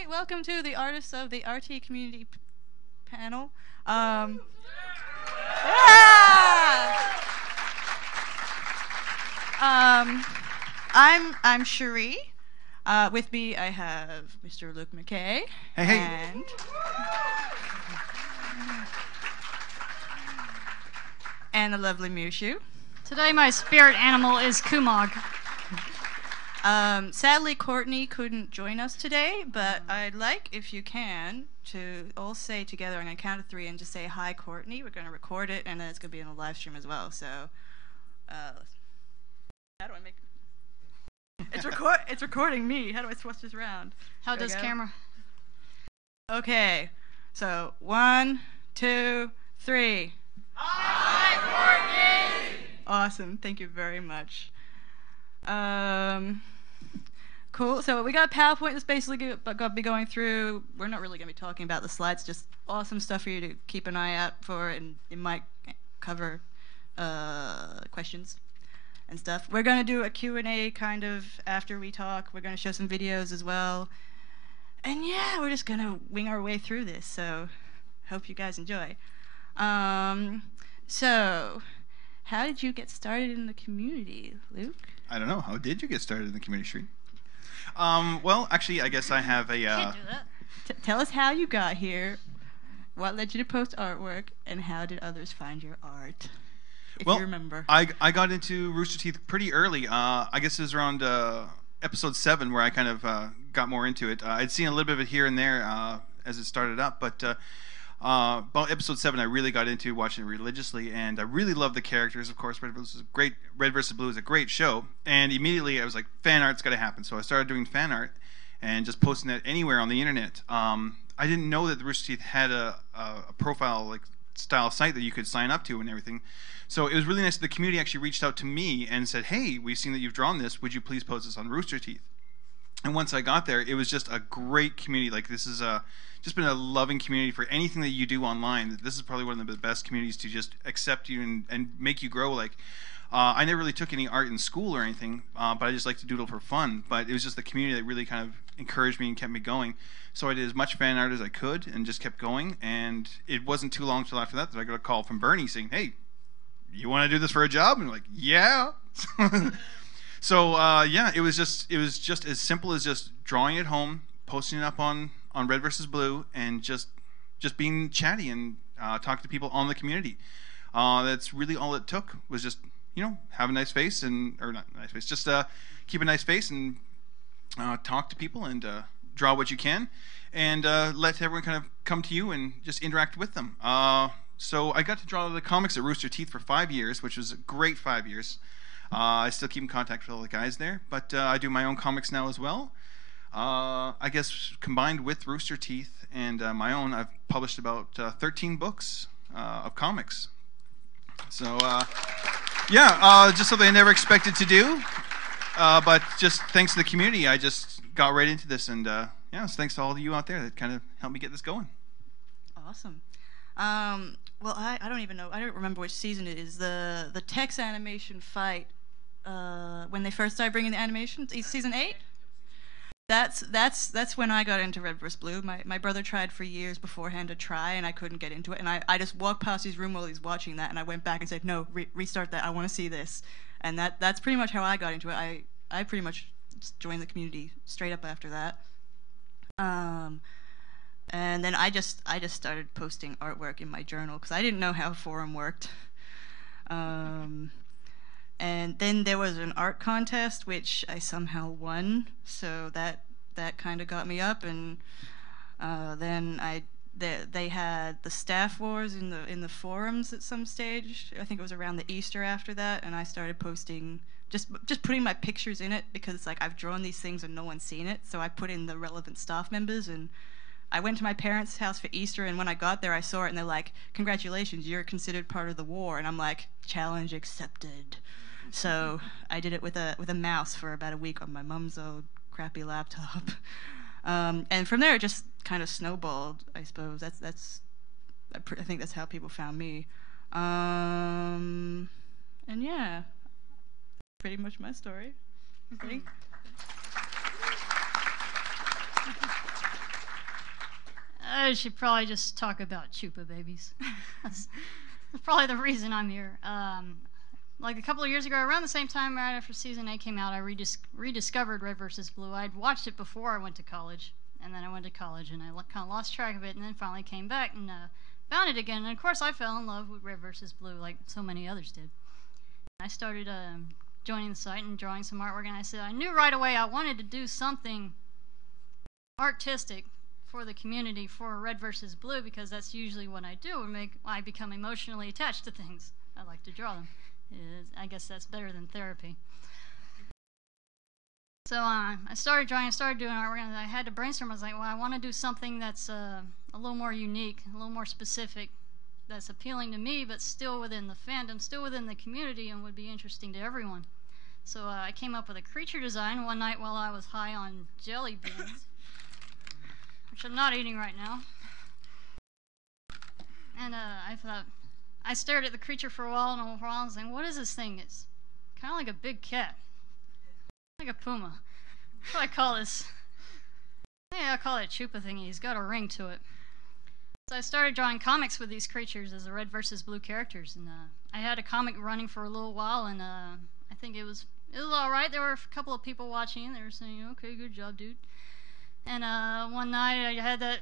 Hi, welcome to the Artists of the RT Community panel. Yeah! I'm Cherie. With me, I have Mr. Luke McKay. Hey, hey. And the lovely Mushu. Today my spirit animal is Kumog. Sadly, Courtney couldn't join us today, but I'd like, if you can, to all say together, I'm going to count to 3 and just say, hi, Courtney. We're going to record it, and then it's going to be in a live stream as well. So, how do I make it's recording me. How do I switch this around? How does camera? Okay. So, 1, 2, 3. Hi, Courtney! Awesome. Thank you very much. Cool. So we got a PowerPoint that's basically going to be going through. We're not really going to be talking about the slides, just awesome stuff for you to keep an eye out for, and it might cover questions and stuff. We're going to do a Q&A kind of after we talk. We're going to show some videos as well. And yeah, we're just going to wing our way through this, so hope you guys enjoy. So, how did you get started in the community, Luke? I don't know. How did you get started in the community street? Well, actually, I guess I have a... Can't do that. Tell us how you got here, what led you to post artwork, and how did others find your art, if you remember. I got into Rooster Teeth pretty early. I guess it was around episode 7 where I kind of got more into it. I'd seen a little bit of it here and there as it started up, but... about episode 7, I really got into watching it religiously, and I really loved the characters. Of course, Red vs. Blue is a great show, and immediately I was like, fan art's got to happen. So I started doing fan art and just posting that anywhere on the internet. I didn't know that the Rooster Teeth had a profile like style site that you could sign up to and everything. So it was really nice that the community actually reached out to me and said, hey, we've seen that you've drawn this. Would you please post this on Rooster Teeth? And once I got there, it was just a great community. Like, this is just been a loving community for anything that you do online. This is probably one of the best communities to just accept you and make you grow. Like, I never really took any art in school or anything, but I just like to doodle for fun. But it was just the community that really kind of encouraged me and kept me going. So I did as much fan art as I could and just kept going. And it wasn't too long until after that I got a call from Bernie saying, hey, you want to do this for a job? And I'm like, yeah. So yeah, it was just as simple as just drawing at home, posting it up on Red vs. Blue, and just being chatty and talking to people on the community. That's really all it took, was just, you know, have a nice face, or not a nice face, just keep a nice face and talk to people and draw what you can, and let everyone kind of come to you and just interact with them. So I got to draw the comics at Rooster Teeth for 5 years, which was a great 5 years. I still keep in contact with all the guys there, but I do my own comics now as well. I guess combined with Rooster Teeth and my own, I've published about 13 books of comics. So yeah, just something I never expected to do, but just thanks to the community, I just got right into this, and yeah, so thanks to all of you out there that kind of helped me get this going. Awesome. Well, I don't even know. I don't remember which season it is. The text animation fight when they first started bringing the animations. Season 8. That's when I got into Red vs. Blue. My brother tried for years beforehand to try, and I couldn't get into it. And I just walked past his room while he's watching that, and I went back and said, no, restart that. I want to see this. And that's pretty much how I got into it. I pretty much joined the community straight up after that. And then I just started posting artwork in my journal because I didn't know how forum worked. And then there was an art contest which I somehow won, so that kind of got me up. And then they had the staff wars in the forums at some stage. I think it was around the Easter after that, and I started posting. Just putting my pictures in it because it's like I've drawn these things and no one's seen it, so I put in the relevant staff members. And I went to my parents' house for Easter, and when I got there I saw it and they're like, congratulations, you're considered part of the war. And I'm like, challenge accepted. So I did it with a mouse for about a week on my mom's old crappy laptop. And from there it just kind of snowballed, I suppose. I think that's how people found me. And yeah, pretty much my story. I should probably just talk about Chupa babies. That's probably the reason I'm here. Like a couple of years ago, around the same time, right after season 8 came out, I rediscovered Red vs. Blue. I'd watched it before I went to college, and then I went to college, and I kind of lost track of it, and then finally came back and found it again. And of course, I fell in love with Red vs. Blue, like so many others did. I started joining the site and drawing some artwork, and I said I knew right away I wanted to do something artistic for the community for Red vs. Blue, because that's usually what I do. I become emotionally attached to things. I like to draw them. I guess that's better than therapy. So I started drawing, I started doing artwork, and I had to brainstorm. I was like, well, I want to do something that's a little more unique, a little more specific, that's appealing to me, but still within the fandom, still within the community, and would be interesting to everyone. So I came up with a creature design one night while I was high on jelly beans, which I'm not eating right now. And I thought, I stared at the creature for a while, and I was like, what is this thing? It's kind of like a big cat. Like a puma. What do I call this? Yeah, I call it a Chupa thingy. He's got a ring to it. So I started drawing comics with these creatures as the Red vs. Blue characters, and I had a comic running for a little while, and I think it was all right. There were a couple of people watching. They were saying, "Okay, good job, dude." And one night I had that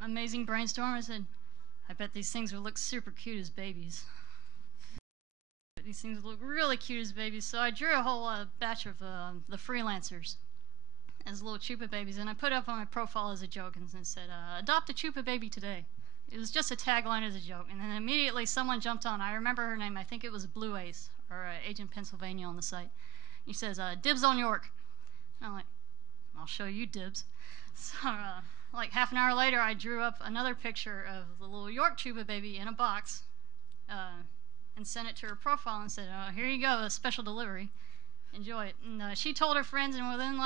amazing brainstorm. I said, I bet these things would look super cute as babies. These things would look really cute as babies. So I drew a whole batch of the freelancers as little Chupa babies, and I put it up on my profile as a joke and said, adopt a Chupa baby today. It was just a tagline as a joke, and then immediately someone jumped on. I remember her name. I think it was Blue Ace, or Agent Pennsylvania on the site. He says, dibs on York. And I'm like, I'll show you dibs. So like half an hour later, I drew up another picture of the little York Chupa baby in a box and sent it to her profile and said, here you go, a special delivery. Enjoy it. And she told her friends, and within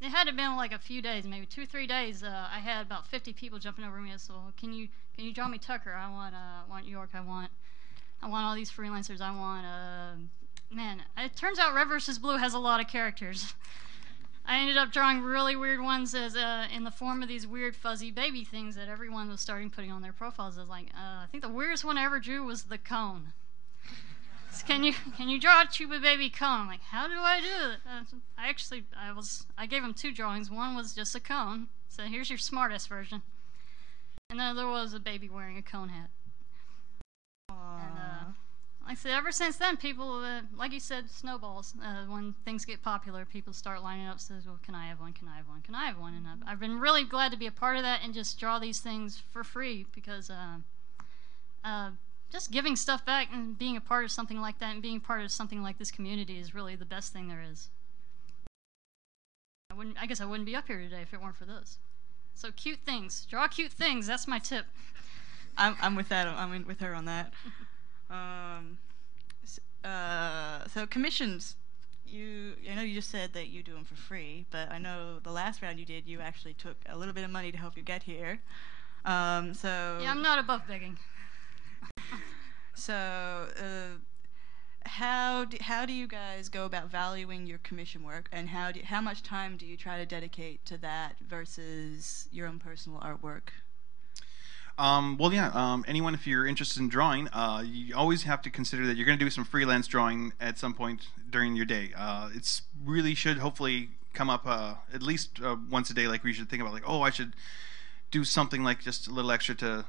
it had to been like a few days, maybe 2 or 3 days, I had about 50 people jumping over me and said, well, can you draw me Tucker? I want York. I want all these freelancers. I want man. It turns out Red vs. Blue has a lot of characters. I ended up drawing really weird ones as in the form of these weird fuzzy baby things that everyone was starting putting on their profiles. I was like, I think the weirdest one I ever drew was the cone. So can you draw a Chupa baby cone? I'm like, how do I do it? I gave him 2 drawings. One was just a cone. So here's your smartest version. And the other was a baby wearing a cone hat. And like I said, ever since then, people, like you said, snowballs. When things get popular, people start lining up, says, well, can I have one, can I have one, can I have one? And I've been really glad to be a part of that and just draw these things for free, because just giving stuff back and being a part of something like that and being part of something like this community is really the best thing there is. I guess I wouldn't be up here today if it weren't for this. So cute things. Draw cute things. That's my tip. I'm with that. I'm with her on that. So commissions, I know you just said that you do them for free, but I know the last round you did, you actually took a little bit of money to help you get here. So yeah, I'm not above begging. So how do you guys go about valuing your commission work, and how much time do you try to dedicate to that versus your own personal artwork? Well, yeah, anyone, if you're interested in drawing, you always have to consider that you're going to do some freelance drawing at some point during your day. It's really should hopefully come up at least once a day. Like we should think about, like, oh, I should do something like just a little extra to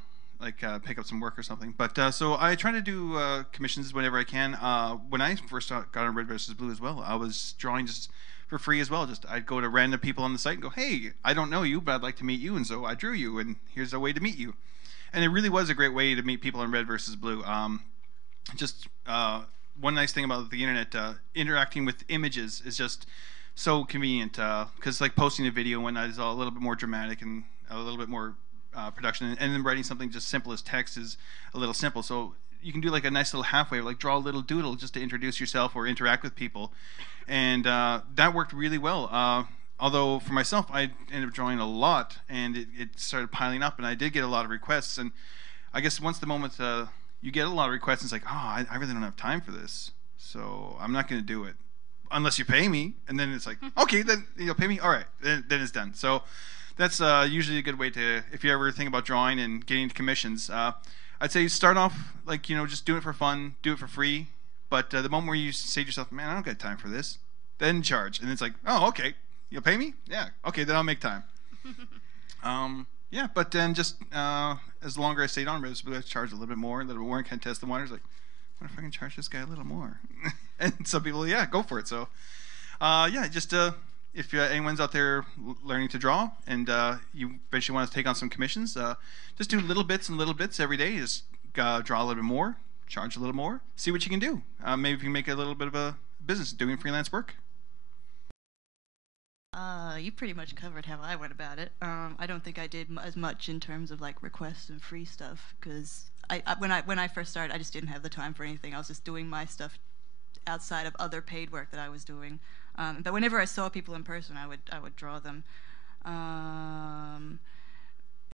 pick up some work or something. But so I try to do commissions whenever I can. When I first got on Red vs. Blue as well, I was drawing just for free as well. Just I'd go to random people on the site and go, hey, I don't know you, but I'd like to meet you, and so I drew you, and here's a way to meet you. And it really was a great way to meet people on Red vs. Blue. One nice thing about the internet, interacting with images is just so convenient, because like posting a video when is a little bit more dramatic and a little bit more production, and then writing something just simple as text is a little simple. So you can do like a nice little halfway, like draw a little doodle just to introduce yourself or interact with people, and that worked really well. Although for myself, I ended up drawing a lot, and it started piling up, and I did get a lot of requests. And I guess once the moment you get a lot of requests, it's like, oh, I really don't have time for this, so I'm not going to do it unless you pay me. And then it's like, okay, then pay me. All right, then it's done. So That's usually a good way to, if you ever think about drawing and getting into commissions. I'd say start off like, just do it for fun, do it for free. But the moment where you say to yourself, man, I don't got time for this, then charge. And it's like, oh, okay, you'll pay me? Yeah, okay, then I'll make time. Yeah, but then just as the longer I stayed on, I charge a little bit more, and kind of test the waters. Like, what if I can charge this guy a little more? And some people, yeah, go for it. So, yeah, just if anyone's out there learning to draw and you eventually want to take on some commissions, just do little bits and little bits every day. Just draw a little bit more, charge a little more, see what you can do. Maybe you can make a little bit of a business doing freelance work. You pretty much covered how I went about it. I don't think I did as much in terms of like requests and free stuff because when I first started, I just didn't have the time for anything. I was just doing my stuff outside of other paid work that I was doing. But whenever I saw people in person, I would draw them.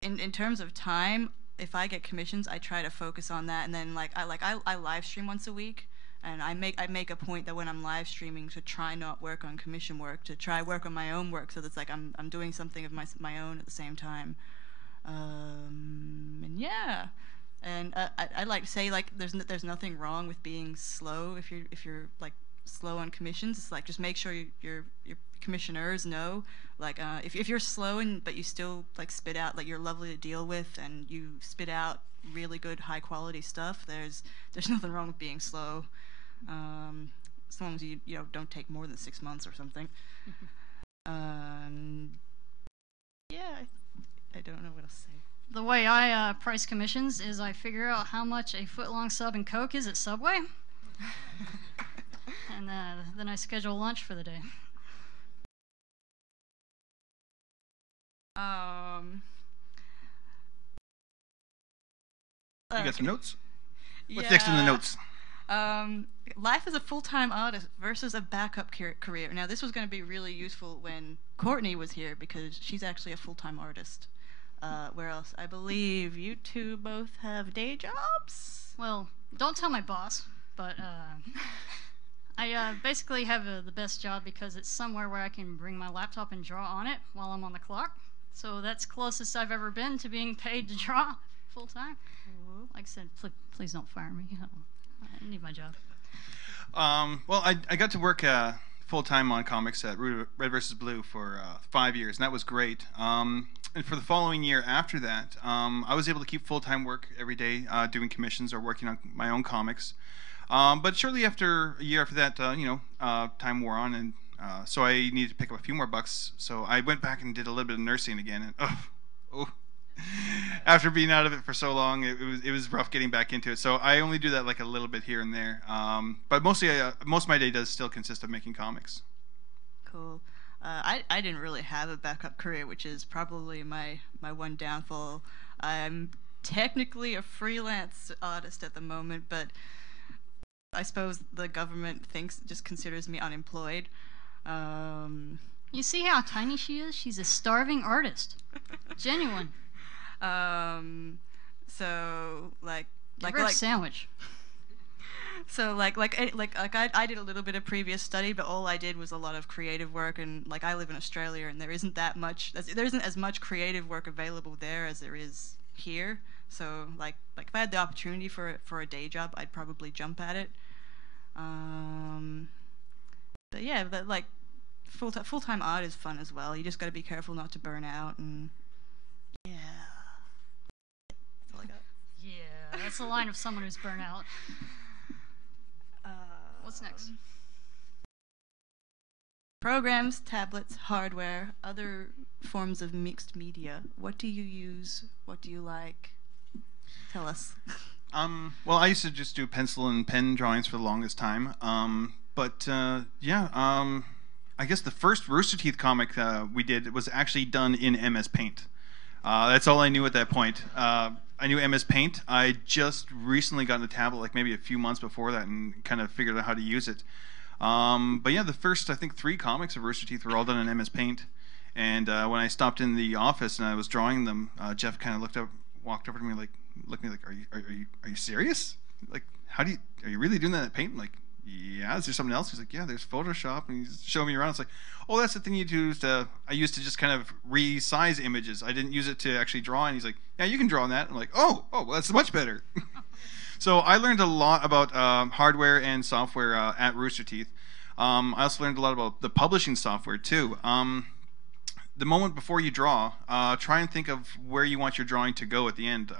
In terms of time, if I get commissions, I try to focus on that, and then I live stream once a week. And I make a point that when I'm live streaming to try not work on commission work, to try work on my own work, so that's like I'm doing something of my own at the same time. And yeah, and I like to say like there's nothing wrong with being slow if you're like slow on commissions. It's like just make sure your commissioners know like if you're slow but you still like spit out like you're lovely to deal with and you spit out really good high quality stuff. There's nothing wrong with being slow. As long as you don't take more than 6 months or something. Yeah, I don't know what else to say. The way I price commissions is I figure out how much a foot-long sub and Coke is at Subway, and then I schedule lunch for the day. You got some notes? What's Yeah. next in the notes? Life as a full-time artist versus a backup career. Now, this was going to be really useful when Courtney was here because she's actually a full-time artist. Where else? I believe you two both have day jobs? Well, don't tell my boss, but I basically have the best job because it's somewhere where I can bring my laptop and draw on it while I'm on the clock. So that's closest I've ever been to being paid to draw full-time. Like I said, please don't fire me. I need my job. Well, I got to work full-time on comics at Red vs. Blue for 5 years, and that was great. And for the following year after that, I was able to keep full-time work every day, doing commissions or working on my own comics. But shortly after a year after that, time wore on, and so I needed to pick up a few more bucks. So I went back and did a little bit of nursing again, and after being out of it for so long, it was rough getting back into it. So I only do that like a little bit here and there. But mostly, most of my day does still consist of making comics. Cool. I didn't really have a backup career, which is probably my one downfall. I'm technically a freelance artist at the moment, but I suppose the government just considers me unemployed. You see how tiny she is? She's a starving artist. Genuine. So Give her a sandwich. So I did a little bit of previous study, but all I did was a lot of creative work, and like I live in Australia, and there isn't as much creative work available there as there is here. So like if I had the opportunity for a day job, I'd probably jump at it. But yeah, like full-time art is fun as well. You just got to be careful not to burn out, and yeah. That's all I got. Yeah, that's the line of someone who's burnt out. What's next? Programs, tablets, hardware, other forms of mixed media. What do you use? What do you like? Tell us. Well, I used to just do pencil and pen drawings for the longest time. I guess the first Rooster Teeth comic we did was actually done in MS Paint. That's all I knew at that point. I knew MS Paint. I just recently got a tablet, like maybe a few months before that, and kind of figured out how to use it. But yeah, the first, I think, 3 comics of Rooster Teeth were all done in MS Paint. And when I stopped in the office and I was drawing them, Jeff kind of walked over to me, looked at me like, "Are you serious? Like, are you really doing that in Paint?" I'm like, yeah, is there something else? He's like, yeah, there's Photoshop, and he's showing me around. It's like, oh, that's the thing you use to. I used to just kind of resize images. I didn't use it to actually draw. And he's like, yeah, you can draw on that. I'm like, well, that's much better. So I learned a lot about hardware and software at Rooster Teeth. I also learned a lot about the publishing software too. The moment before you draw, try and think of where you want your drawing to go at the end.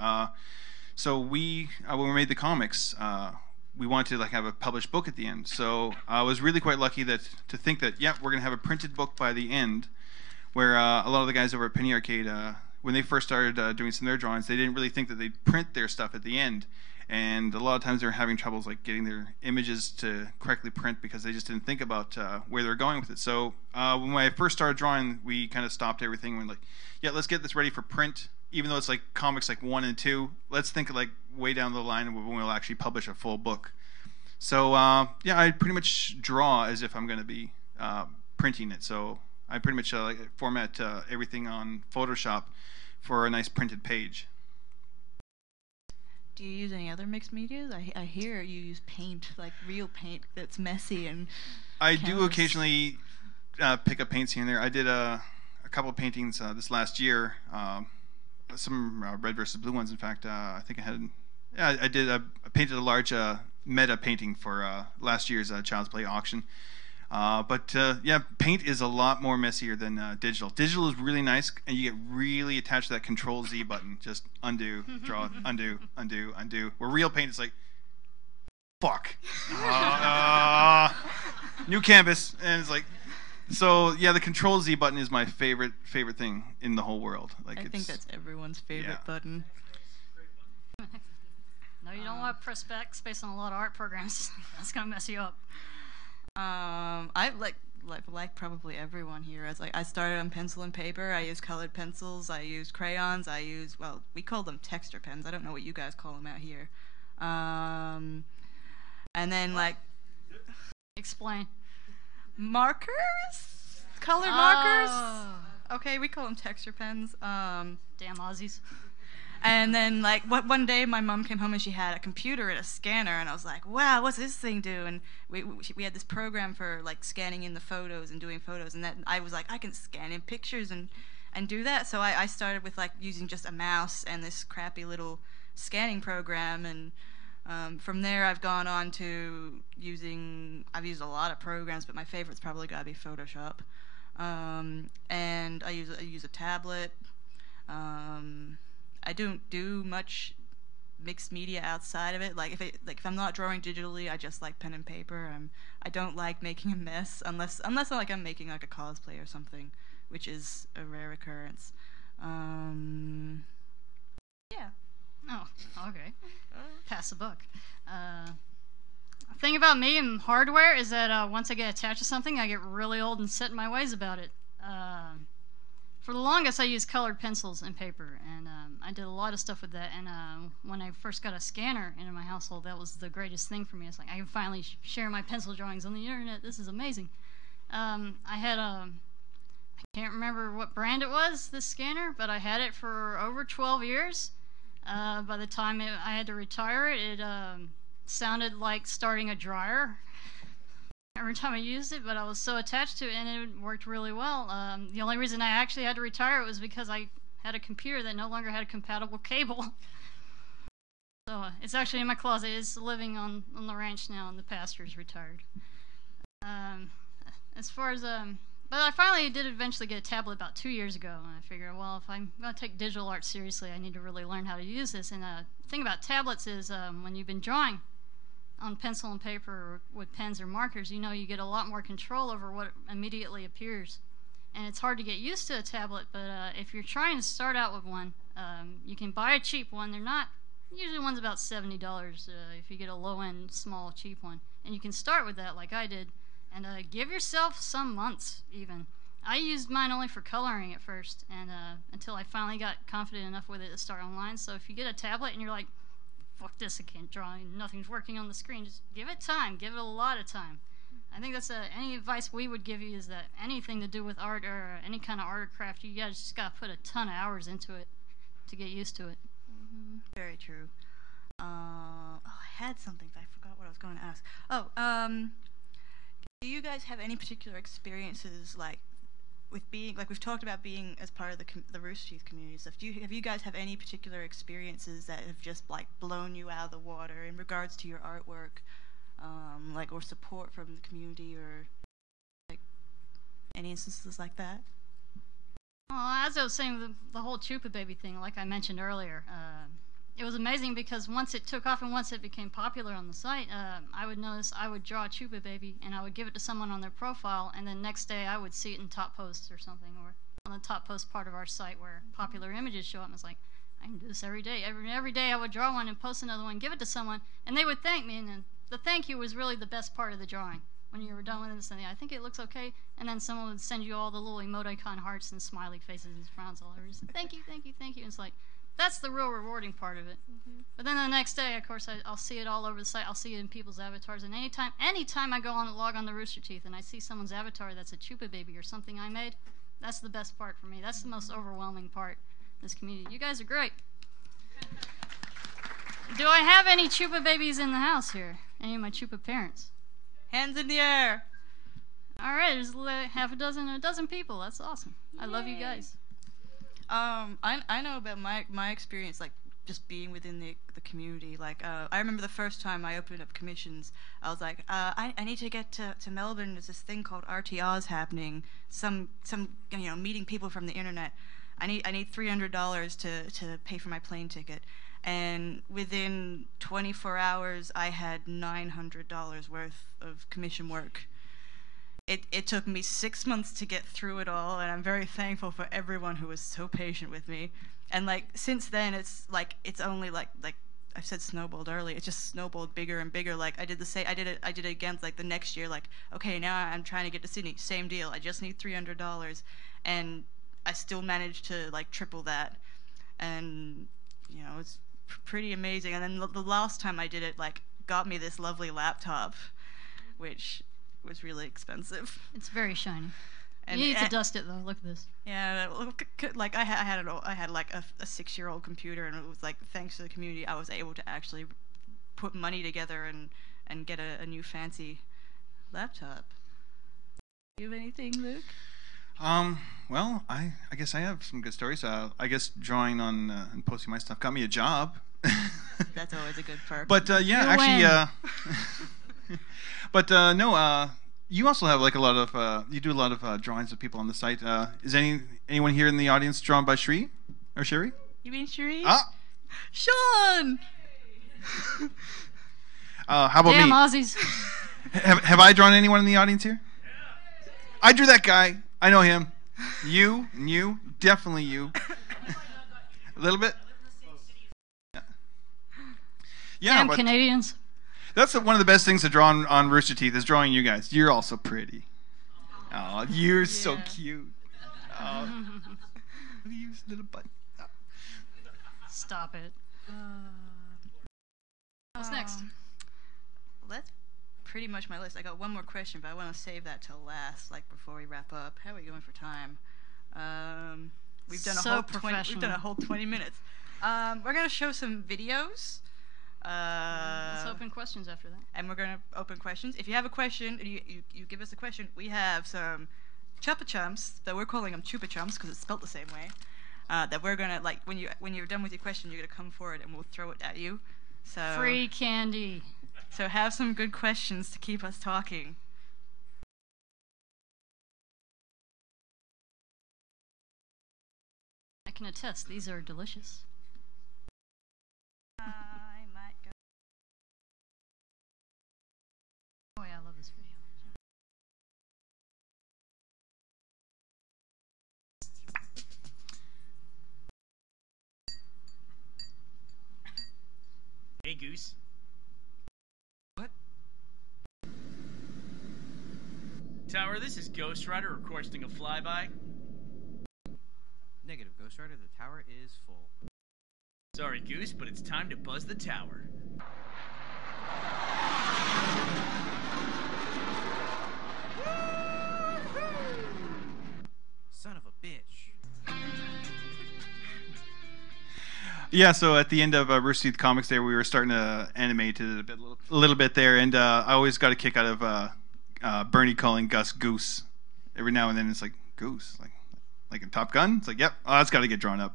So we, when we made the comics, we wanted to like have a published book at the end. So I was really quite lucky that to think that, yeah, we're gonna have a printed book by the end. Where a lot of the guys over at Penny Arcade, when they first started doing some of their drawings, they didn't really think that they'd print their stuff at the end. And a lot of times they were having troubles like getting their images to correctly print because they just didn't think about where they were going with it. So when I first started drawing, we kind of stopped everything and went like, yeah, let's get this ready for print. Even though it's like comics like 1 and 2, let's think like way down the line when we'll actually publish a full book. So yeah, I pretty much draw as if I'm going to be printing it. So I pretty much format everything on Photoshop for a nice printed page. Do you use any other mixed medias? I hear you use paint, like real paint that's messy and. I do occasionally pick up paints here and there. I did a couple of paintings this last year, some red versus blue ones. In fact, I think I painted a large meta painting for last year's Child's Play auction. But yeah, paint is a lot more messier than digital. Digital is really nice, and you get really attached to that Control-Z button. Just undo, draw, undo, undo, undo. Where real paint is like, fuck. New canvas, and it's like, so yeah, the Control-Z button is my favorite thing in the whole world. Like, I think that's everyone's favorite button. No, you don't want to press backspace on a lot of art programs. That's gonna mess you up. I like probably everyone here. I started on pencil and paper. I use colored pencils. I use crayons. We call them texture pens. I don't know what you guys call them out here. And then Explain. markers, colored markers. Okay, we call them texture pens. Damn Aussies. And then, one day, my mom came home and she had a computer and a scanner, and I was like, "Wow, what's this thing do?" And we had this program for scanning in the photos and doing photos, and that I was like, I can scan in pictures and do that. So I started with using just a mouse and this crappy little scanning program, and from there I've gone on to I've used a lot of programs, but my favorite's probably gotta be Photoshop. And I use a tablet. I don't do much mixed media outside of it. If I'm not drawing digitally, I just like pen and paper. I don't like making a mess unless I'm making a cosplay or something, which is a rare occurrence. Yeah. Oh, okay. Pass the buck. The thing about me and hardware is that once I get attached to something, I get really old and set in my ways about it. For the longest, I used colored pencils and paper, and I did a lot of stuff with that. And when I first got a scanner into my household, that was the greatest thing for me. It's like I can finally share my pencil drawings on the internet. This is amazing. I had I can't remember what brand it was, this scanner, but I had it for over 12 years. By the time I had to retire it, it sounded like starting a dryer every time I used it, but I was so attached to it, and it worked really well. The only reason I actually had to retire it was because I had a computer that no longer had a compatible cable. So it's actually in my closet. It's living on the ranch now, and the pastor's retired. As far as but I finally did eventually get a tablet about 2 years ago, and I figured, well, if I'm going to take digital art seriously, I need to really learn how to use this. And the thing about tablets is when you've been drawing on pencil and paper or with pens or markers, you get a lot more control over what immediately appears. And it's hard to get used to a tablet, but if you're trying to start out with one, you can buy a cheap one. They're not, usually one's about $70 if you get a low-end, small, cheap one. And you can start with that like I did, and give yourself some months even. I used mine only for coloring at first, and until I finally got confident enough with it to start online. So if you get a tablet and you're like, fuck this, I can't draw, nothing's working on the screen, just give it time, give it a lot of time. I think that's any advice we would give you is that anything to do with art or any kind of art or craft, you just got to put a ton of hours into it to get used to it. Very true. I had something, but I forgot what I was going to ask. Oh, do you guys have any particular experiences like with being like we've talked about being as part of the Rooster Teeth community and stuff? Have you guys have any particular experiences that have just like blown you out of the water in regards to your artwork, like or support from the community or like any instances like that? Well, as I was saying, the whole Chupa Baby thing, like I mentioned earlier, it was amazing because once it took off and once it became popular on the site, I would notice I would draw a Chupa Baby and I would give it to someone on their profile, and then next day I would see it in top posts or something, or on the top post part of our site where popular images show up. And it's like, I can do this every day. Every day I would draw one and post another one, give it to someone, and they would thank me, and then the thank you was really the best part of the drawing. When you were done with it and saying, I think it looks okay, and then someone would send you all the little emoticon hearts and smiley faces and frowns all over. Thank you, thank you, thank you. And it's like, that's the real rewarding part of it. But then the next day, of course, I'll see it all over the site. I'll see it in people's avatars. And anytime I go on log on the Rooster Teeth and I see someone's avatar that's a Chupa Baby or something I made, that's the best part for me. That's the most overwhelming part of this community. You guys are great. Do I have any Chupa Babies in the house here? Any of my Chupa parents? Hands in the air. All right, there's half a dozen people. That's awesome. I love you guys. I know about my experience, like just being within the community. Like I remember the first time I opened up commissions, I was like, I need to get to Melbourne. There's this thing called RTX happening. Some meeting people from the internet. I need $300 to pay for my plane ticket. And within 24 hours, I had $900 worth of commission work. It took me 6 months to get through it all, and I'm very thankful for everyone who was so patient with me. And like since then, it's only like I said snowballed earlier. It just snowballed bigger and bigger. Like I did it again like the next year. Like okay, now I'm trying to get to Sydney. Same deal. I just need $300, and I still managed to like triple that. And it's pretty amazing. And then the last time I did it, like, got me this lovely laptop, which was really expensive. It's very shiny. And you need to dust it though. Look at this. Yeah, like I had like a 6-year-old computer, and it was like thanks to the community, I was able to actually put money together and get a new fancy laptop. Do you have anything, Luke? Well, I guess I have some good stories. I guess drawing on and posting my stuff got me a job. That's always a good perk. But yeah, actually, but no, you also have like a lot of you do a lot of drawings of people on the site. Is anyone here in the audience drawn by Sheree or Sherry? You mean Sheree? Ah, Sean. how about Damn, me? Aussies. Have I drawn anyone in the audience here? I drew that guy. I know him. You, definitely you. A little bit. Yeah, Damn but Canadians. that's one of the best things to draw on Rooster Teeth is drawing you guys. You're all so pretty. Oh, you're so cute. Oh, look at you, little butt. Oh. Stop it. What's next? That's pretty much my list. I got one more question, but I want to save that till last, like before we wrap up. How are we going for time? We've done a whole 20 minutes. We're gonna show some videos. Let's open questions after that. And we're gonna open questions. If you have a question, you give us a question. We have some Chupa Chumps that we're calling them Chupa Chumps because it's spelled the same way. That we're gonna like when you're done with your question, you're gonna come forward and we'll throw it at you. So Free candy. So have some good questions to keep us talking. I can attest, these are delicious. I might go. Oh yeah, I love this video. Hey, Goose. What? Tower, this is Ghost Rider requesting a flyby. Negative, Ghost Rider. The tower is full. Sorry, Goose, but it's time to buzz the tower. Son of a bitch. Yeah, so at the end of Rooster Teeth Comics Day, we were starting to animate it a little bit there, and I always got a kick out of Bernie calling Gus Goose. Every now and then it's like, Goose? Like in Top Gun? It's like, yep, oh, that's got to get drawn up.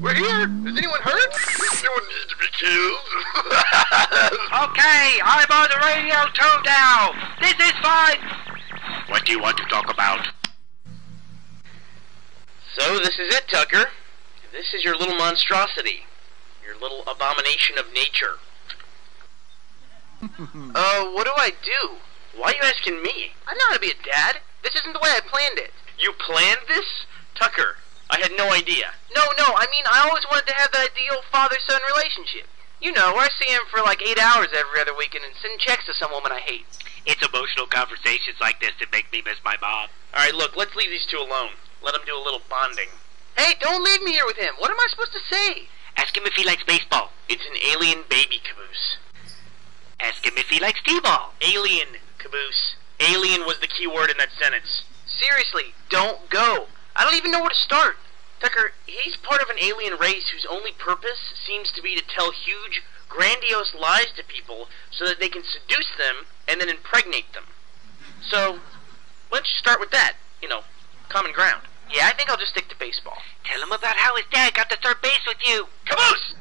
We're here! Is anyone hurt? No one needs to be killed. Okay, I'm on the radio too now. This is fine. What do you want to talk about? So this is it, Tucker. This is your little monstrosity. Your little abomination of nature. What do I do? Why are you asking me? I know how to be a dad. This isn't the way I planned it. You planned this? Tucker, I had no idea. No, I mean, I always wanted to have that ideal father-son relationship. You know, where I see him for like 8 hours every other weekend and send checks to some woman I hate. It's emotional conversations like this that make me miss my mom. Alright, look, let's leave these two alone. Let them do a little bonding. Hey, don't leave me here with him. What am I supposed to say? Ask him if he likes baseball. It's an alien baby caboose. Ask him if he likes t-ball. Alien caboose. Alien was the key word in that sentence. Seriously, don't go. I don't even know where to start. Tucker, he's part of an alien race whose only purpose seems to be to tell huge, grandiose lies to people so that they can seduce them and then impregnate them. So, why don't you start with that? You know, common ground. Yeah, I think I'll just stick to baseball. Tell him about how his dad got to third base with you. Caboose!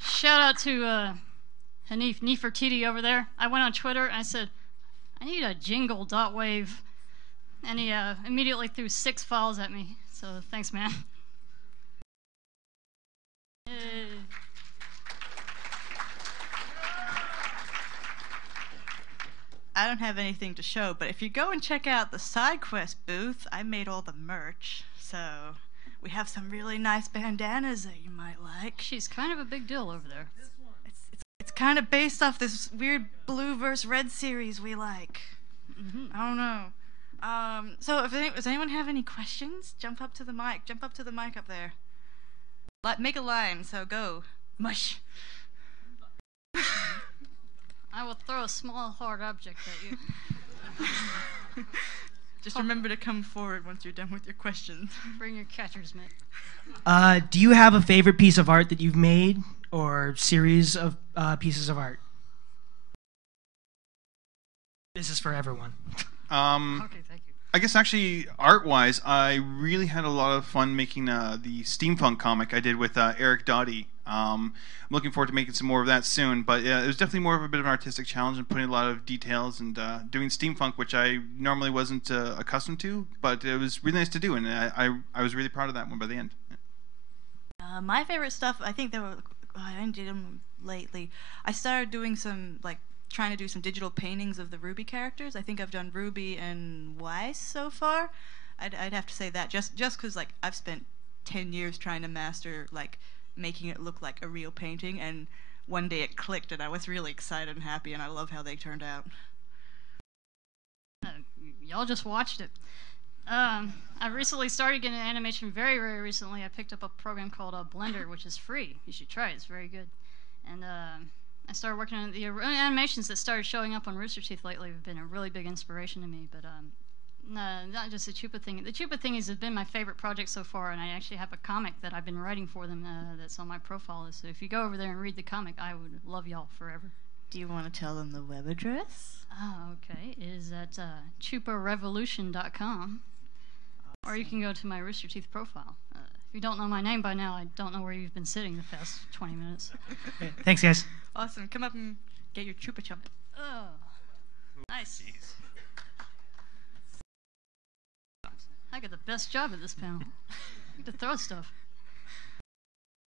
Shout out to Hanif Nefertiti over there. I went on Twitter and I said, I need a jingle.wave. And he immediately threw 6 files at me. So thanks, man. Yay. I don't have anything to show, but if you go and check out the SideQuest booth, I made all the merch. So we have some really nice bandanas that you might like. She's kind of a big deal over there. It's kind of based off this weird blue versus red series we like. Mm-hmm. I don't know. So does anyone have any questions? Jump up to the mic. Jump up to the mic up there. Make a line, so go. Mush. I will throw a small hard object at you. Just remember to come forward once you're done with your questions. Bring your catcher's mitt. Do you have a favorite piece of art that you've made or series of pieces of art? This is for everyone. Okay, thank you. I guess actually, art-wise, I really had a lot of fun making the steampunk comic I did with Eric Doughty. I'm looking forward to making some more of that soon, but it was definitely more of a bit of an artistic challenge and putting a lot of details and doing steampunk, which I normally wasn't accustomed to, but it was really nice to do, and I was really proud of that one by the end. My favorite stuff, I think I didn't do them lately. I started doing trying to do some digital paintings of the Ruby characters. I think I've done Ruby and Weiss so far. I'd have to say that just because I've spent 10 years trying to master making it look like a real painting, and one day it clicked and I was really excited and happy, and I love how they turned out. Y'all just watched it. I recently started getting animation very, very recently. I picked up a program called Blender, which is free. You should try it. It's very good. And I started working on the animations that started showing up on Rooster Teeth lately have been a really big inspiration to me. But not just the Chupa thing. The Chupa thing has been my favorite project so far, and I actually have a comic that I've been writing for them that's on my profile list. So if you go over there and read the comic, I would love y'all forever. Do you want to tell them the web address? Oh, okay. It is at chuparevolution.com. Or you can go to my Rooster Teeth profile. If you don't know my name by now, I don't know where you've been sitting the past 20 minutes. Okay, thanks, guys. Awesome. Come up and get your Chupa Chump. Oh, nice. Jeez. I got the best job at this panel. I get to throw stuff.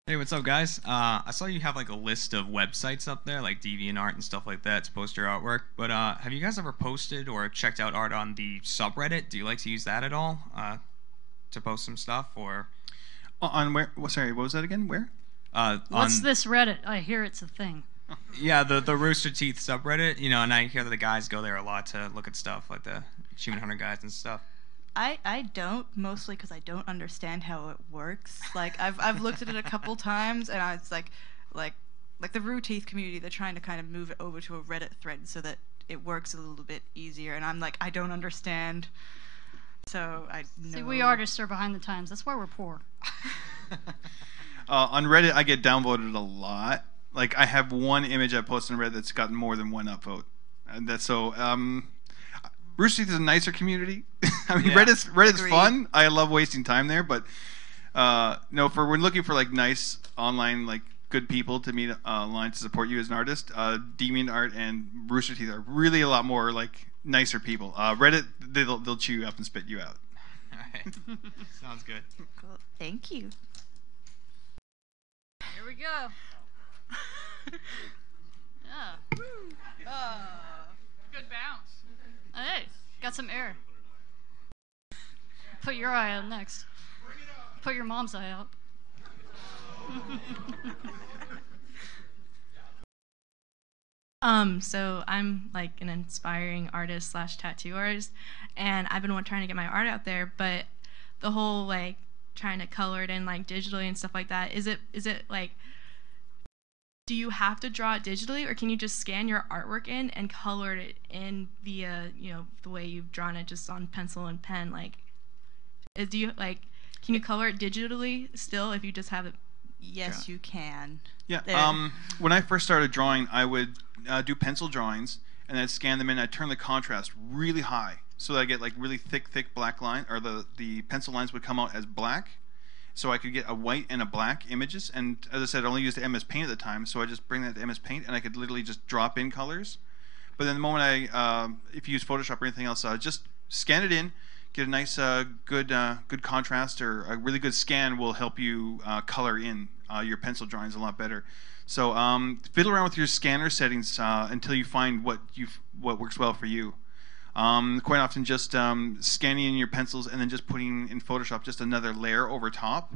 Hey, what's up, guys? I saw you have a list of websites up there, like DeviantArt and stuff like that, to post your artwork. But have you guys ever posted or checked out art on the subreddit? Do you like to use that at all to post some stuff? Or on where? Sorry, what was that again? Where? What's this Reddit? I hear it's a thing. Yeah, the Rooster Teeth subreddit. And I hear that the guys go there a lot to look at stuff, like the Achievement Hunter guys and stuff. I don't, mostly because I don't understand how it works. Like I've looked at it a couple times, and it's like the Rooster Teeth community, they're trying to kind of move it over to a Reddit thread so that it works a little bit easier, and I'm like, I don't understand. So I know. See, we artists are behind the times. That's why we're poor. On Reddit, I get downvoted a lot. Like, I have one image I posted on Reddit that's gotten more than one upvote. And that's so, Rooster Teeth is a nicer community. I mean, Yeah. Reddit's Agreed. fun. I love wasting time there, but no, for when looking for like nice online, like good people to meet online to support you as an artist, DeviantArt and Rooster Teeth are really a lot more like nicer people. Reddit, they'll chew you up and spit you out. All right. Sounds good. Cool. Thank you. Here we go. Yeah. Good bounce. Hey, got some air. Put your eye out next. Put your mom's eye out. So I'm like an inspiring artist / tattoo artist, and I've been trying to get my art out there, but the whole like trying to color it in like digitally and stuff like that, is it like, do you have to draw it digitally, or can you just scan your artwork in and color it in via, you know, the way you've drawn it just on pencil and pen? Like, do you like, can you color it digitally still if you just have it? Yes, you can. Yeah. There. When I first started drawing, I would do pencil drawings and then scan them in. I'd turn the contrast really high so that I get like really thick black line, or the pencil lines would come out as black, so I could get a white and a black images. And as I said, I only used MS Paint at the time, so I just bring that to MS Paint and I could literally just drop in colors. But then the moment if you use Photoshop or anything else, just scan it in, get a nice good contrast, or a really good scan will help you color in your pencil drawings a lot better. So fiddle around with your scanner settings until you find what works well for you. Quite often just scanning in your pencils and then just putting in Photoshop just another layer over top,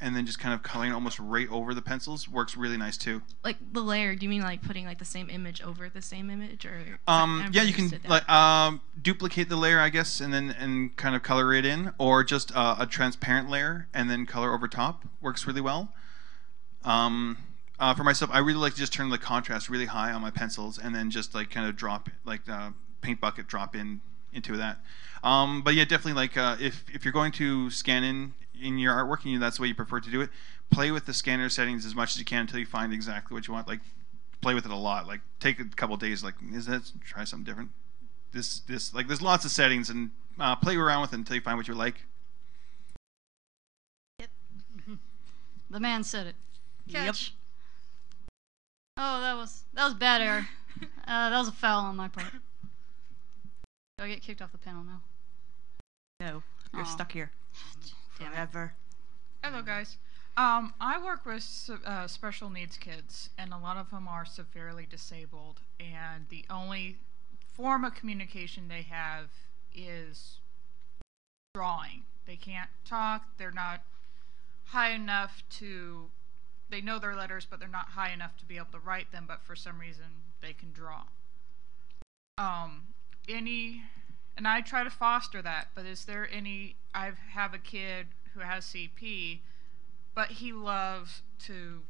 and then just kind of coloring almost right over the pencils works really nice too. Like the layer, do you mean like putting like the same image over the same image, or? Yeah, you can like duplicate the layer, I guess, and kind of color it in, or just a transparent layer and then color over top works really well. For myself, I really like to just turn the contrast really high on my pencils and then just like kind of drop like paint bucket drop into that. But yeah, definitely like if you're going to scan in your artwork and that's the way you prefer to do it, play with the scanner settings as much as you can until you find exactly what you want. Like play with it a lot. Like take a couple of days. Like try something different. This like there's lots of settings, and play around with it until you find what you like. Yep. The man said it. Yep. Catch. Oh, that was bad air. That was a foul on my part. Do I get kicked off the panel now? No, you're Aw. stuck here Damn it. forever. Hello, guys. I work with special needs kids, and a lot of them are severely disabled, and the only form of communication they have is drawing. They can't talk. They're not high enough to... They know their letters, but they're not high enough to be able to write them, but for some reason they can draw. And I try to foster that, but is there any... I have a kid who has CP, but he loves to,